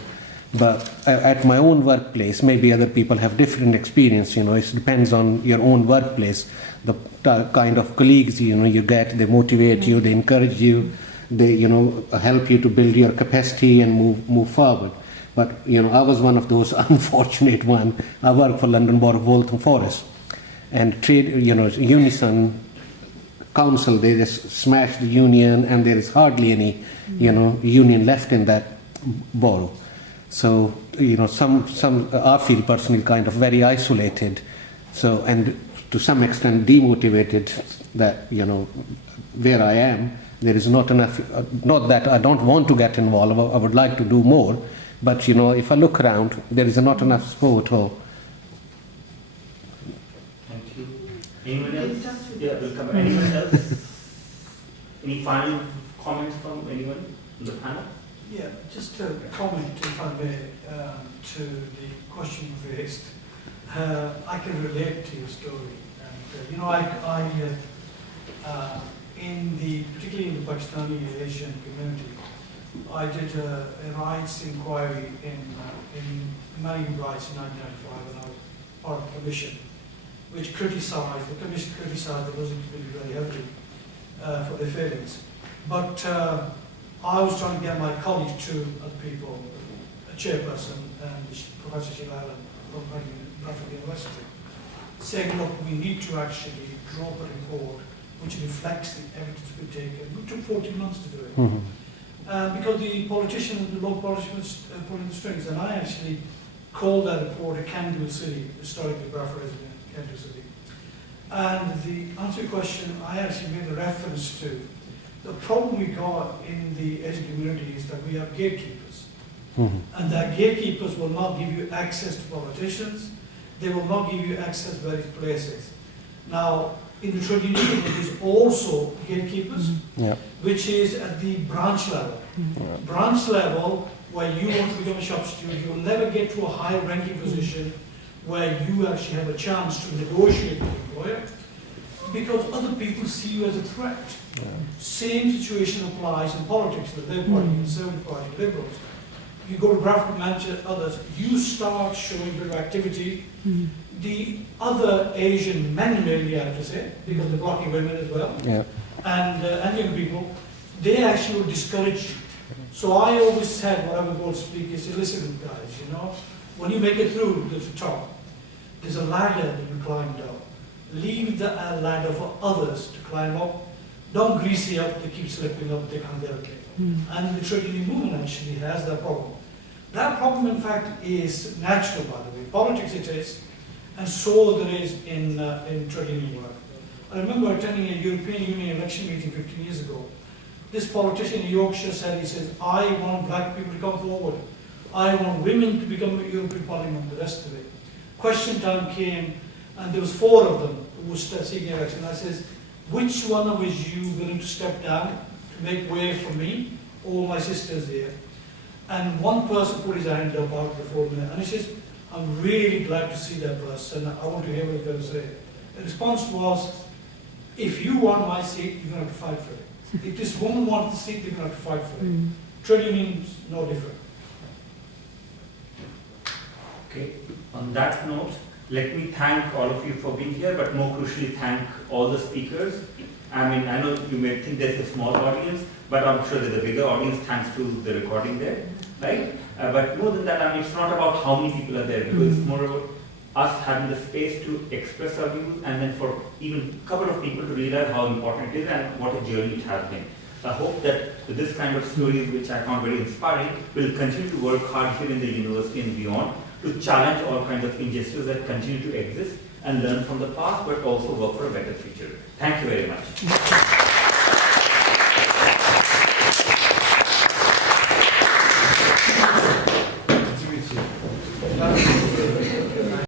But at my own workplace, maybe other people have different experience, you know, it depends on your own workplace, the kind of colleagues, you know, you get, they motivate you, they encourage you, they, you know, help you to build your capacity and move forward. But, you know, I was one of those unfortunate one. I worked for London Borough of Waltham Forest, and trade, you know, Unison Council, they just smashed the union, and there is hardly any, you know, union left in that borough. So, you know, some I feel personally kind of very isolated. So, and to some extent demotivated that, you know, where I am, there is not enough, not that I don't want to get involved, I would like to do more, but, you know, if I look around, there is not enough support. Or Thank you. Anyone else? Yeah, welcome. Anyone else? Any final comments from anyone in the panel? Yeah, just to comment, if I may, to the question you raised. I can relate to your story. And, you know, particularly in the Pakistani Asian community, I did a rights inquiry in human rights in 1995 when I was part of the commission, which the commission criticised the Muslim community very heavily for their failings. But I was trying to get my colleague, two other people, a chairperson and Professor Shilal from Bradford University, saying, look, we need to actually draw up a report which reflects the evidence we've taken. We took 14 months to do it. Mm-hmm. Because the politicians, the local politicians pulling the strings, and I actually called that report a can-do city, historically Bradford is a can-do city. And the answer to your question, I actually made a reference to the problem we got in the Asian community is that we have gatekeepers. Mm-hmm. And that gatekeepers will not give you access to politicians, they will not give you access to various places. Now, in the trade union, there is also gatekeepers, Yeah. which is at the branch level. Yeah. Branch level, where you want to become a shop steward, you will never get to a high ranking position where you actually have a chance to negotiate with the employer because other people see you as a threat. Yeah. Same situation applies in politics, the Labour Party, Conservative Party, Liberals. You go to Bradford, Manchester, others, you start showing a bit of activity. The other Asian men, mainly I have to say, because they're blocking women as well, Yeah. and young people, they actually will discourage you. So I always said, what I would go to speak is, listen guys, you know, when you make it through to the top, there's a ladder that you climb down. Leave the ladder for others to climb up. Don't grease it up, they keep slipping up, they can't get it. And the trade union movement actually has that problem. That problem, in fact, is natural, by the way. Politics it is, and so there is in trade union work. I remember attending a European Union election meeting 15 years ago. This politician in Yorkshire said, he says, I want black people to come forward. I want women to become a European Parliament, the rest of it. Question time came, and there was 4 of them who were seeking election. I says, which one of you willing to step down to make way for me, all my sisters here? And one person put his hand up out before me, and he says, I'm really glad to see that person. I want to hear what he's going to say. The response was, if you want my seat, you're going to have to fight for it. If this woman wants the seat, they're going to have to fight for it. Trade unions, no different. Okay, on that note, let me thank all of you for being here, but more crucially thank all the speakers. I mean, I know you may think there's a small audience, but I'm sure there's a bigger audience thanks to the recording there, right? But more than that, I mean, it's not about how many people are there, because it's more about us having the space to express our views, and then for even a couple of people to realize how important it is and what a journey it has been. I hope that this kind of stories, which I found very inspiring, will continue to work hard here in the university and beyond to challenge all kinds of injustices that continue to exist and learn from the past, but also work for a better future. Thank you very much.